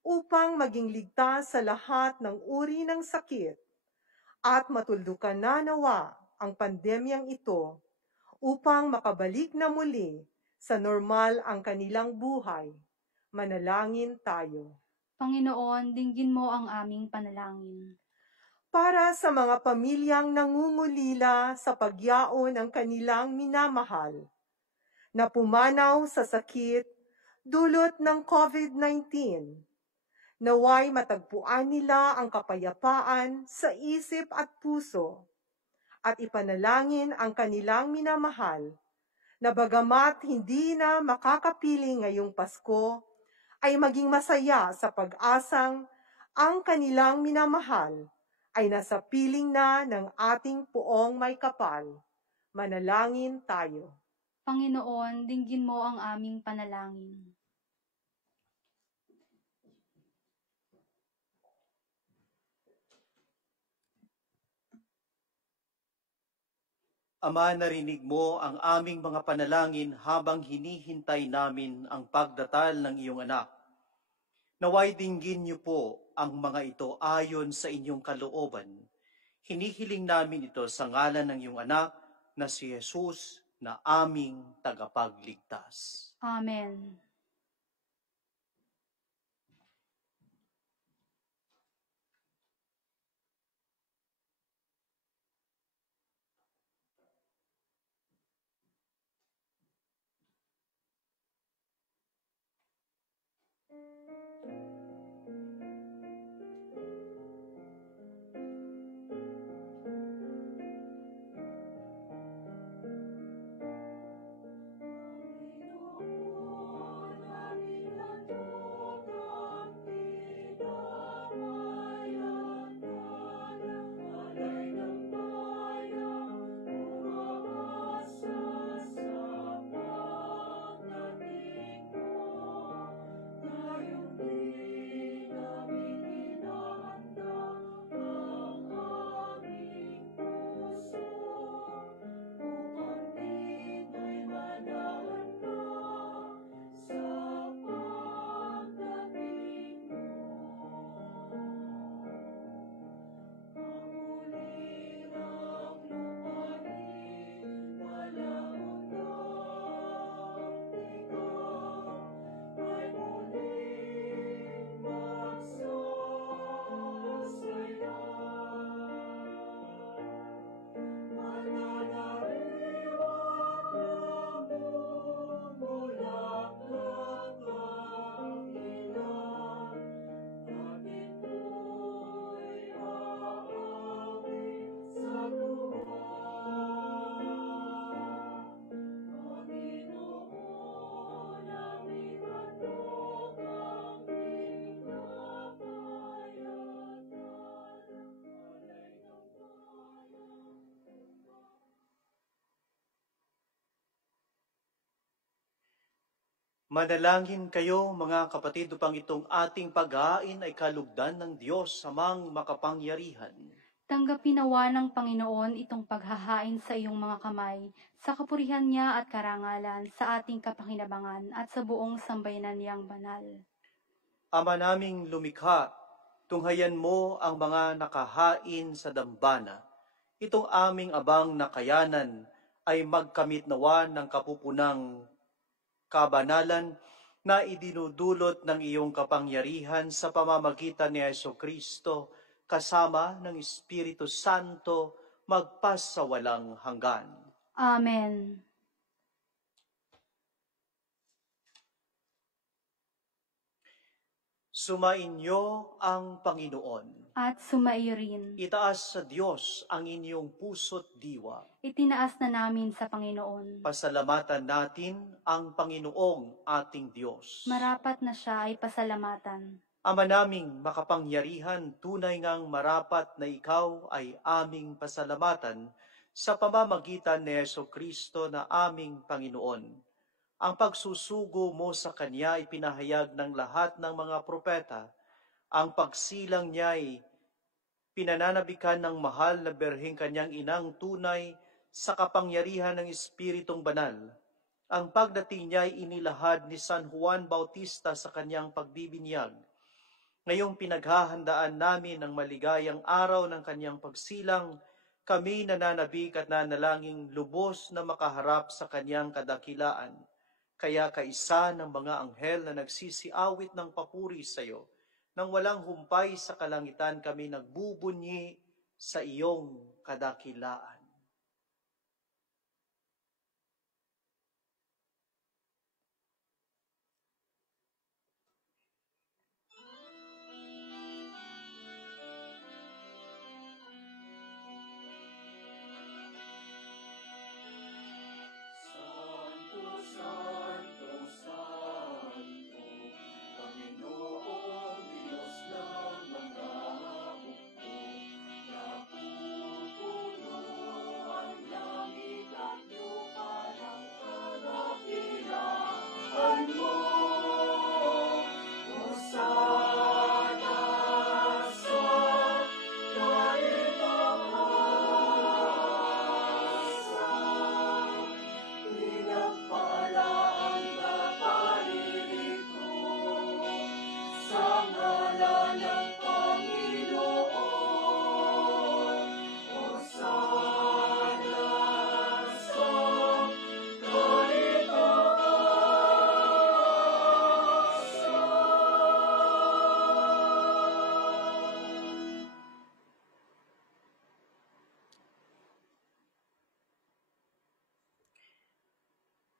upang maging ligtas sa lahat ng uri ng sakit at matuldukan na nawa ang pandemyang ito upang makabalik na muli sa normal ang kanilang buhay. Manalangin tayo. Panginoon, dinggin mo ang aming panalangin. Para sa mga pamilyang nangungulila sa pagyaon ng kanilang minamahal, na pumanaw sa sakit dulot ng COVID-19, naway matagpuan nila ang kapayapaan sa isip at puso, at ipanalangin ang kanilang minamahal, na bagamat hindi na makakapiling ngayong Pasko, ay maging masaya sa pag-asang ang kanilang minamahal ay nasa piling na ng ating Poong May Kapal. Manalangin tayo. Panginoon, dinggin mo ang aming panalangin. Ama, narinig mo ang aming mga panalangin habang hinihintay namin ang pagdatal ng iyong anak. Naway dinggin niyo po ang mga ito ayon sa inyong kalooban. Hinihiling namin ito sa ngalan ng iyong anak na si Jesus na aming tagapagligtas. Amen. Manalangin kayo mga kapatid upang itong ating paghain ay kalugdan ng Diyos samang makapangyarihan. Tanggapin nawa ng Panginoon itong paghahain sa iyong mga kamay, sa kapurihan niya at karangalan, sa ating kapakinabangan at sa buong sambayanan niyang banal. Ama naming lumikha, tunghayan mo ang mga nakahain sa dambana. Itong aming abang na kayanan ay magkamit nawa ng kapupunang kabanalan na idinudulot ng iyong kapangyarihan sa pamamagitan ni Jesucristo kasama ng Espiritu Santo magpasawalang hanggan. Amen. Sumainyo ang Panginoon. At sumaiyo rin. Itaas sa Diyos ang inyong puso't diwa. Itinaas na namin sa Panginoon. Pasalamatan natin ang Panginoong ating Diyos. Marapat na siya ay pasalamatan. Ama naming makapangyarihan, tunay ngang marapat na ikaw ay aming pasalamatan sa pamamagitan ni Jesucristo na aming Panginoon. Ang pagsusugo mo sa Kanya ay pinahayag ng lahat ng mga propeta. Ang pagsilang niya ay pinananabikan ng mahal na berheng Kanyang inang tunay sa kapangyarihan ng Espiritong Banal. Ang pagdating niya ay inilahad ni San Juan Bautista sa Kanyang pagbibinyag. Ngayong pinaghahandaan namin ang maligayang araw ng Kanyang pagsilang, kami nananabik at nanalangin lubos na makaharap sa Kanyang kadakilaan. Kaya kaisa ng mga anghel na nagsisiawit ng papuri sa iyo, nang walang humpay sa kalangitan kami nagbubunyi sa iyong kadakilaan.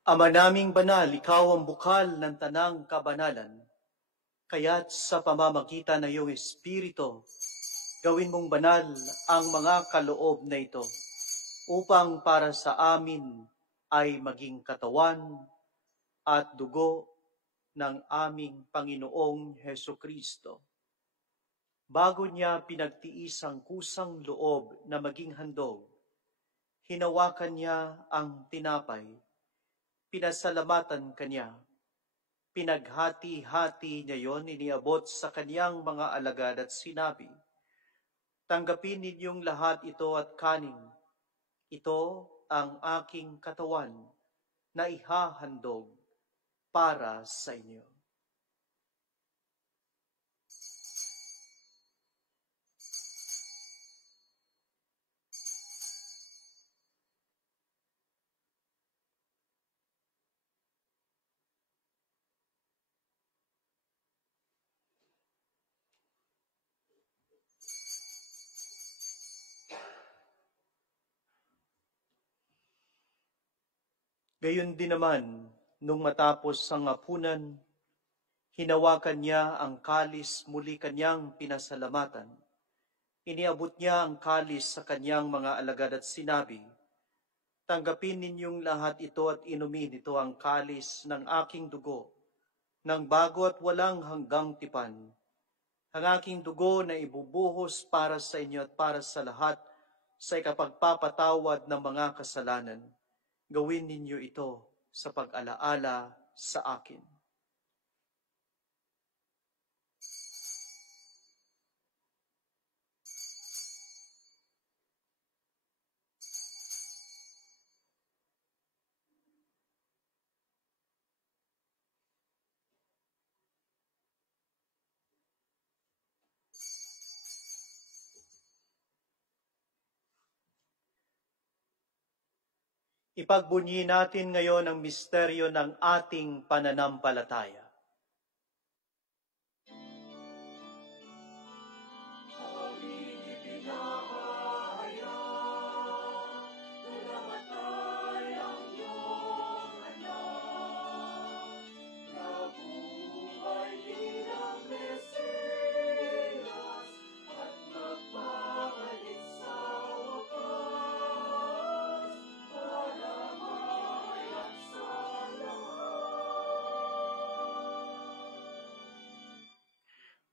Ama naming banal, ikaw ang bukal ng tanang kabanalan. Kaya't sa pamamagitan ng iyong Espiritu, gawin mong banal ang mga kaloob na ito, upang para sa amin ay maging katawan at dugo ng aming Panginoong Hesukristo. Bago niya pinagtiis ang kusang loob na maging handog, hinawakan niya ang tinapay, pinasalamatan kanya, pinaghati-hati niya yon, iniabot sa kaniyang mga alagad at sinabi, "Tanggapin ninyong lahat ito at kanin. Ito ang aking katawan na ihahandog para sa inyo." Gayon din naman, nung matapos ang hapunan, hinawakan niya ang kalis, muli kanyang pinasalamatan. Iniabot niya ang kalis sa kanyang mga alagad at sinabi, "Tanggapin ninyong lahat ito at inumin, ito ang kalis ng aking dugo, ng bago at walang hanggang tipan. Ang aking dugo na ibubuhos para sa inyo at para sa lahat sa ikapagpapatawad ng mga kasalanan. Gawin ninyo ito sa pag-alaala sa akin." Ipagbunyi natin ngayon ang misteryo ng ating pananampalataya.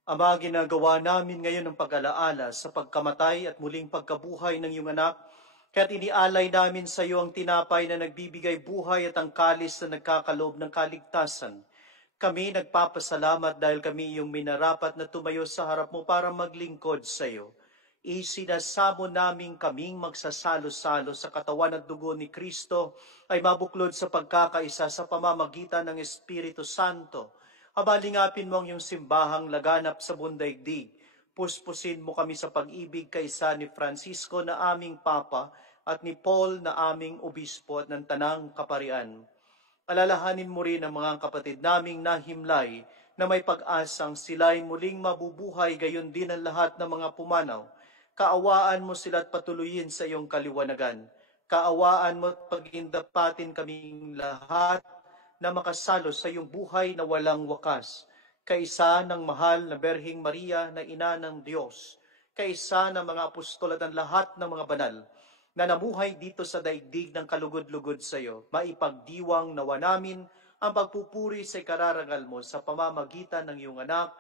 Ama, ginagawa namin ngayon ang pag-alaala sa pagkamatay at muling pagkabuhay ng iyong anak, kaya't inialay namin sa iyo ang tinapay na nagbibigay buhay at ang kalis na nagkakaloob ng kaligtasan. Kami nagpapasalamat dahil kami iyong minarapat na tumayo sa harap mo para maglingkod sa iyo. Isinasamo namin kaming magsasalo-salo sa katawan at dugo ni Kristo ay mabuklod sa pagkakaisa sa pamamagitan ng Espiritu Santo. Abalingapin mo ang iyong simbahang laganap sa buong daigdig. Puspusin mo kami sa pag-ibig kaysa ni Francisco na aming Papa at ni Paul na aming Obispo at ng Tanang Kaparian. Alalahanin mo rin ang mga kapatid naming nahimlay na may pag-asang sila'y muling mabubuhay, gayon din ang lahat ng mga pumanaw. Kaawaan mo sila at patuloyin sa iyong kaliwanagan. Kaawaan mo at pagindapatin kaming lahat na makasalo sa iyong buhay na walang wakas, kaisa ng mahal na Berhing Maria na ina ng Diyos, kaisa ng mga apostol at ang lahat ng mga banal na namuhay dito sa daigdig ng kalugod-lugod sa iyo, maipagdiwang nawa namin ang pagpupuri sa ikararangal mo sa pamamagitan ng iyong anak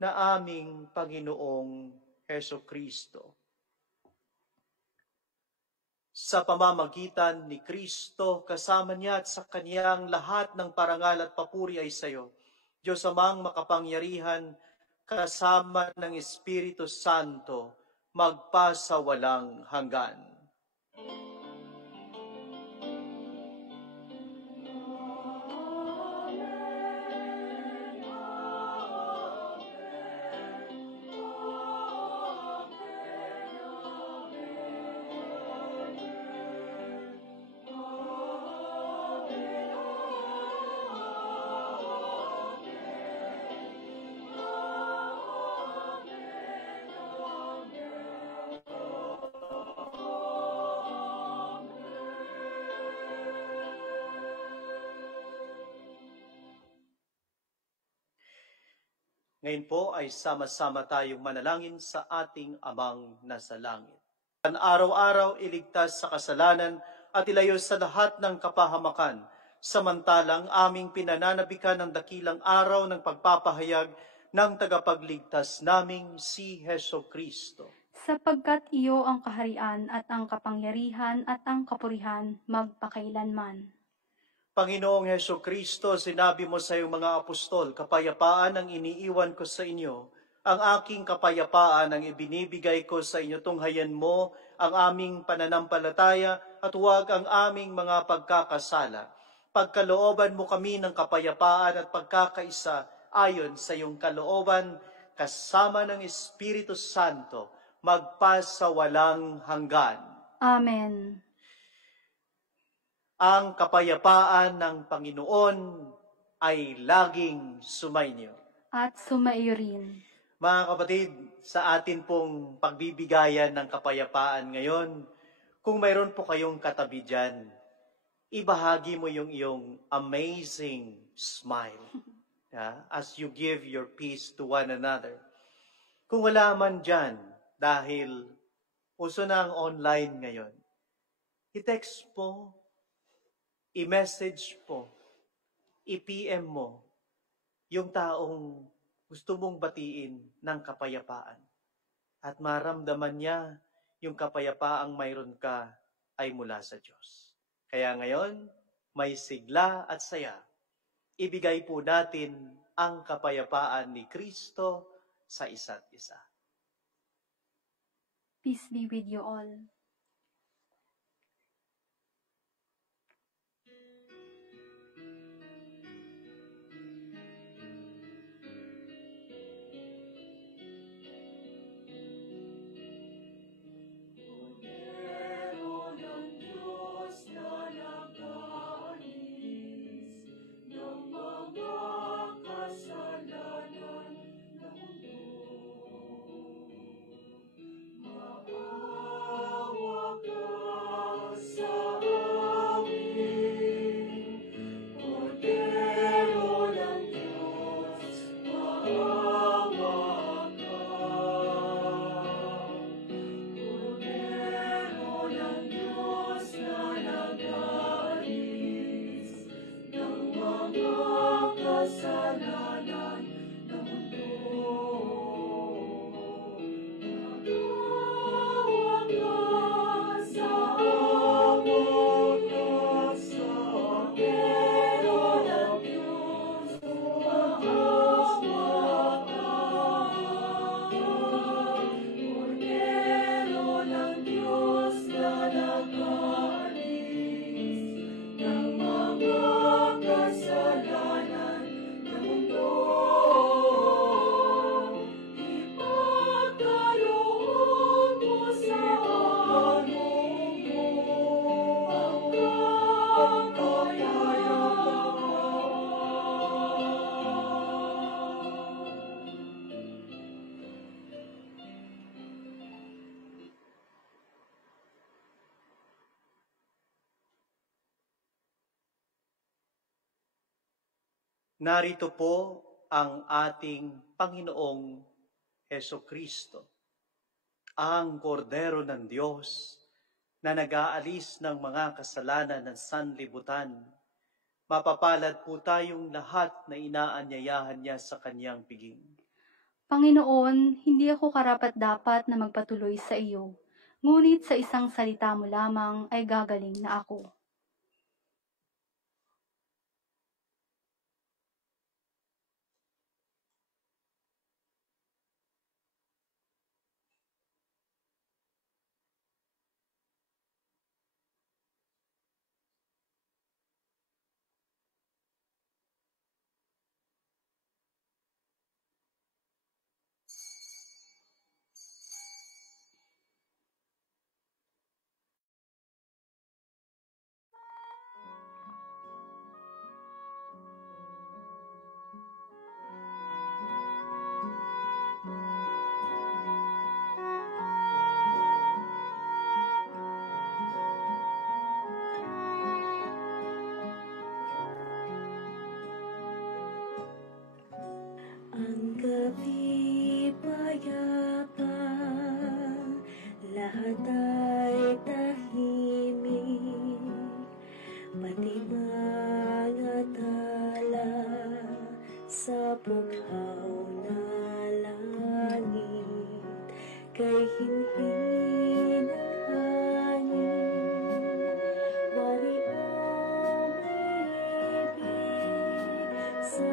na aming Panginoong Hesukristo. Sa pamamagitan ni Kristo, kasama niya at sa kaniyang lahat ng parangal at papuri ay sa iyo, Diyos Amang makapangyarihan, kasama ng Espiritu Santo, magpasawalang hanggan. Ngayon po ay sama-sama tayong manalangin sa ating Amang nasa langit. Araw-araw iligtas sa kasalanan at ilayo sa lahat ng kapahamakan, samantalang aming pinananabikan ng dakilang araw ng pagpapahayag ng tagapagligtas naming si Hesukristo. Sapagkat iyo ang kaharian at ang kapangyarihan at ang kapurihan magpakailanman. Panginoong Hesukristo, sinabi mo sa iyong mga apostol, kapayapaan ang iniiwan ko sa inyo, ang aking kapayapaan ang ibinibigay ko sa inyo, tunghayan mo ang aming pananampalataya at huwag ang aming mga pagkakasala. Pagkalooban mo kami ng kapayapaan at pagkakaisa ayon sa iyong kalooban, kasama ng Espiritu Santo, magpasawalang hanggan. Amen. Ang kapayapaan ng Panginoon ay laging sumainyo. At sumaiyo rin. Mga kapatid, sa atin pong pagbibigayan ng kapayapaan ngayon, kung mayroon po kayong katabi dyan, ibahagi mo yung iyong amazing smile as you give your peace to one another. Kung wala man dyan, dahil uso na ang online ngayon, i-text po, i-message po, i-PM mo yung taong gusto mong batiin ng kapayapaan. At maramdaman niya yung kapayapaang mayroon ka ay mula sa Diyos. Kaya ngayon, may sigla at saya. Ibigay po natin ang kapayapaan ni Kristo sa isa't isa. Peace be with you all. Meron ng Diyos na Narito po ang ating Panginoong Hesukristo, ang kordero ng Diyos na nag-aalis ng mga kasalanan ng sanlibutan. Mapapalad po tayong lahat na inaanyayahan niya sa kanyang piging. Panginoon, hindi ako karapat-dapat na magpatuloy sa iyo, ngunit sa isang salita mo lamang ay gagaling na ako. Ang gabi payapa, lahat ay tahimik, pati mga tala sa bughaw na langit, kay hinhin ng hangin, wari umiibig sa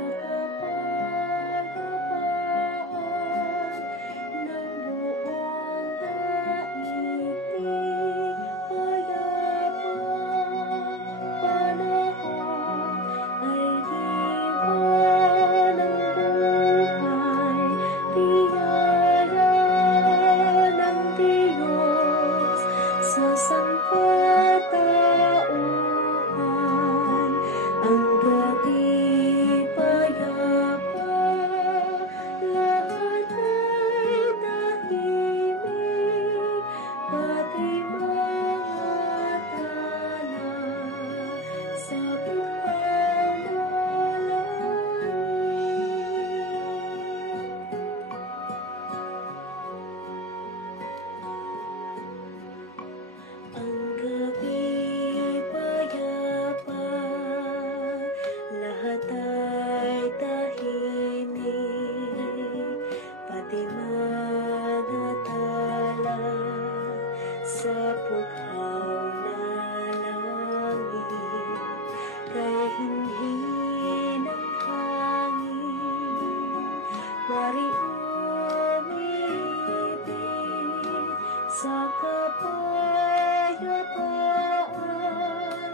sa kapayapaan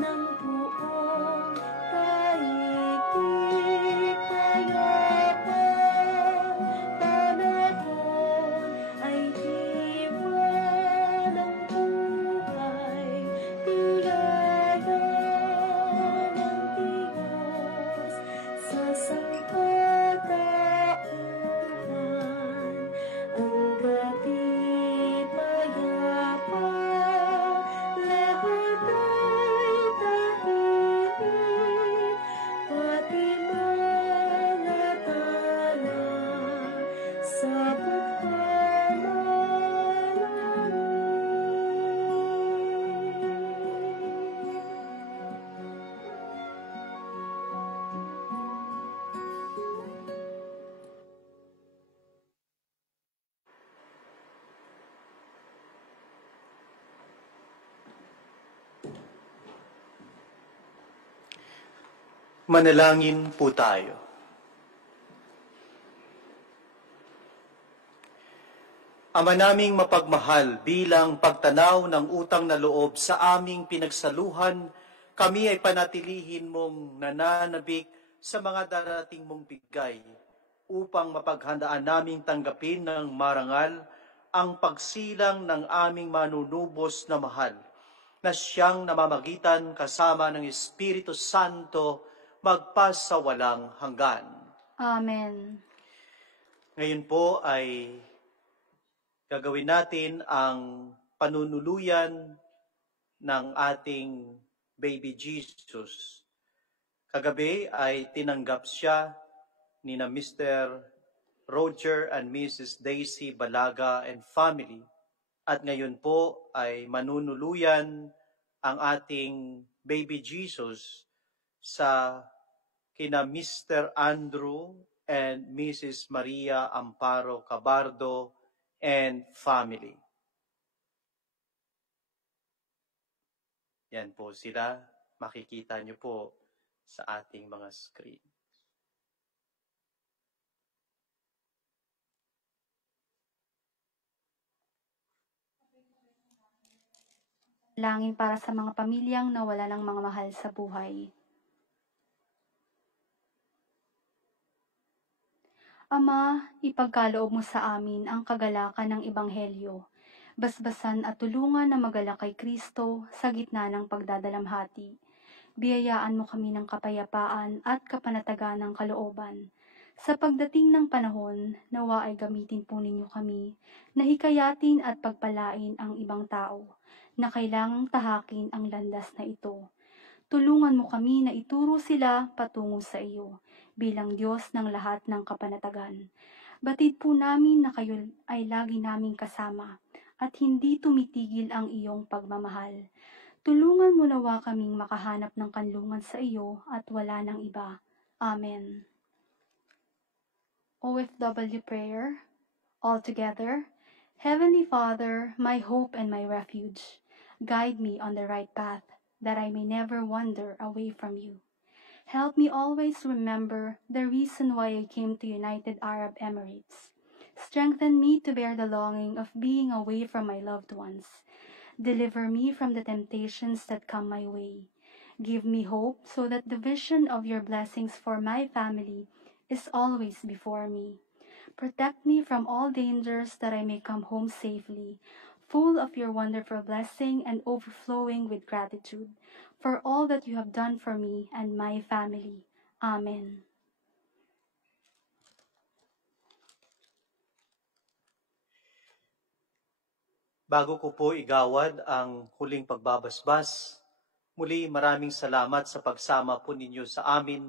ng buong daigdig, payapa panahon ay diwa ng buhay, biyaya ng Diyos sa sangkatauhan. Ang gabi Manalangin po tayo. Ama naming mapagmahal, bilang pagtanaw ng utang na loob sa aming pinagsaluhan, kami ay panatilihin mong nananabik sa mga darating mong bigay upang mapaghandaan naming tanggapin ng marangal ang pagsilang ng aming manunubos na mahal, na siyang namamagitan kasama ng Espiritu Santo magpasawalang hanggan. Amen. Ngayon po ay gagawin natin ang panunuluyan ng ating baby Jesus. Kagabi ay tinanggap siya ni na Mr. Roger and Mrs. Daisy Balaga and family. At ngayon po ay manunuluyan ang ating baby Jesus sa kina Mr. Andrew and Mrs. Maria Amparo Cabardo and family. Yan po sila. Makikita niyo po sa ating mga screen. Langin para sa mga pamilyang nawala ng mga mahal sa buhay. Ama, ipagkaloob mo sa amin ang kagalakan ng Ebanghelyo, basbasan at tulungan na magalak kay Kristo sa gitna ng pagdadalamhati. Biyayaan mo kami ng kapayapaan at kapanatagan ng kalooban. Sa pagdating ng panahon, nawa ay gamitin po ninyo kami na hikayatin at pagpalain ang ibang tao na kailangang tahakin ang landas na ito. Tulungan mo kami na ituro sila patungo sa iyo bilang Diyos ng lahat ng kapanatagan. Batid po namin na kayo ay lagi naming kasama at hindi tumitigil ang iyong pagmamahal. Tulungan mo nawa kaming makahanap ng kanlungan sa iyo at wala ng iba. Amen. OFW Prayer. All together. Heavenly Father, my hope and my refuge, guide me on the right path, that I may never wander away from you. Help me always remember the reason why I came to United Arab Emirates. Strengthen me to bear the longing of being away from my loved ones. Deliver me from the temptations that come my way. Give me hope so that the vision of your blessings for my family is always before me. Protect me from all dangers that I may come home safely, full of your wonderful blessing and overflowing with gratitude for all that you have done for me and my family. Amen. Bago ko po igawad ang huling pagbabasbas, muli maraming salamat sa pagsama po ninyo sa amin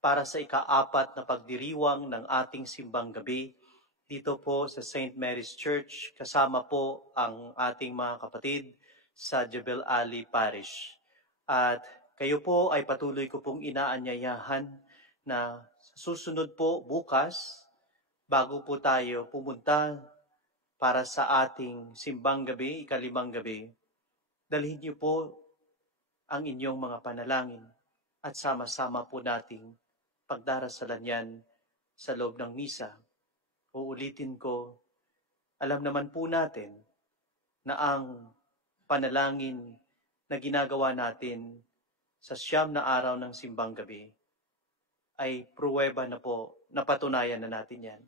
para sa ika-4 na pagdiriwang ng ating simbang gabi dito po sa St. Mary's Church, kasama po ang ating mga kapatid sa Jebel Ali Parish. At kayo po ay patuloy ko pong inaanyayahan na sa susunod po bukas, bago po tayo pumunta para sa ating simbang gabi, ika-5 gabi, dalhin niyo po ang inyong mga panalangin at sama-sama po nating pagdarasalan yan sa loob ng misa. Uulitin ko, alam naman po natin na ang panalangin na ginagawa natin sa 9 na araw ng simbang gabi ay pruweba na po, napatunayan na natin yan,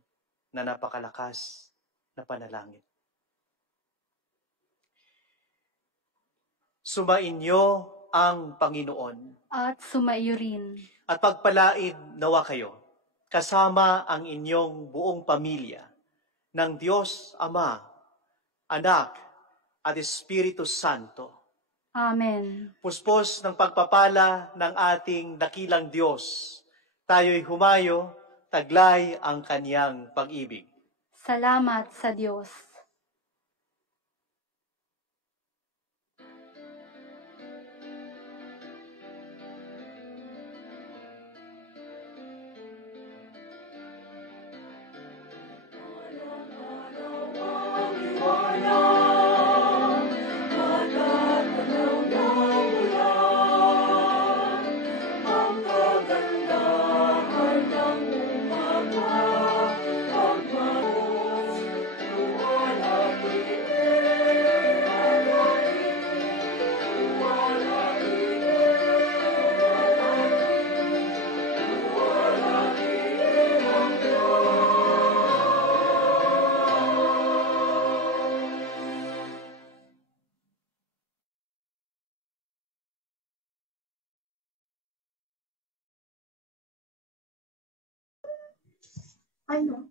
na napakalakas na panalangin. Sumainyo ang Panginoon. At sumaiyo rin. At pagpalaid nawa kayo, kasama ang inyong buong pamilya, ng Diyos Ama, Anak, at Espiritu Santo. Amen. Puspos ng pagpapala ng ating dakilang Diyos, tayo'y humayo, taglay ang kaniyang pag-ibig. Salamat sa Diyos.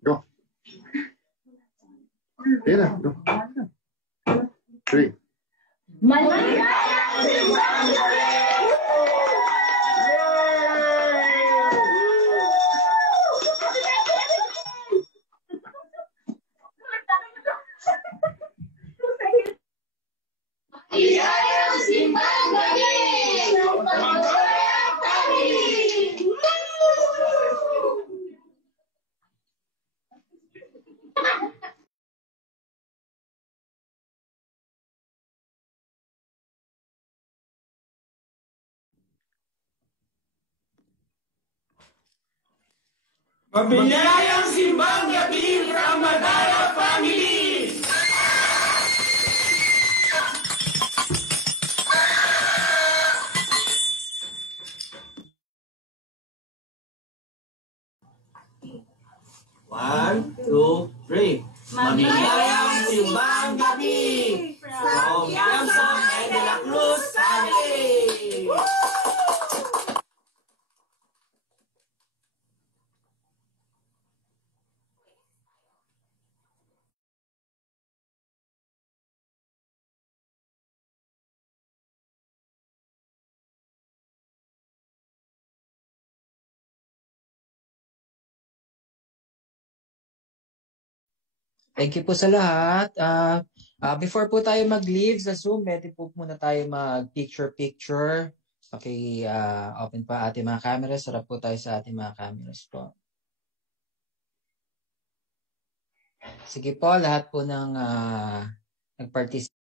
Go. Mira, go. 3. Maligayang simbang gabi! Mabiyayang simbang gabi from Madara Family! One, two, three. Mabiyayang simbang gabi from Yamson and De La Cruz Family! Thank you po sa lahat. Before po tayo mag-leave sa Zoom, pwede po muna tayo mag-picture-picture. Okay, open pa ating mga cameras. Sarap po tayo sa ating mga cameras po. Sige po, lahat po ng nag-participate.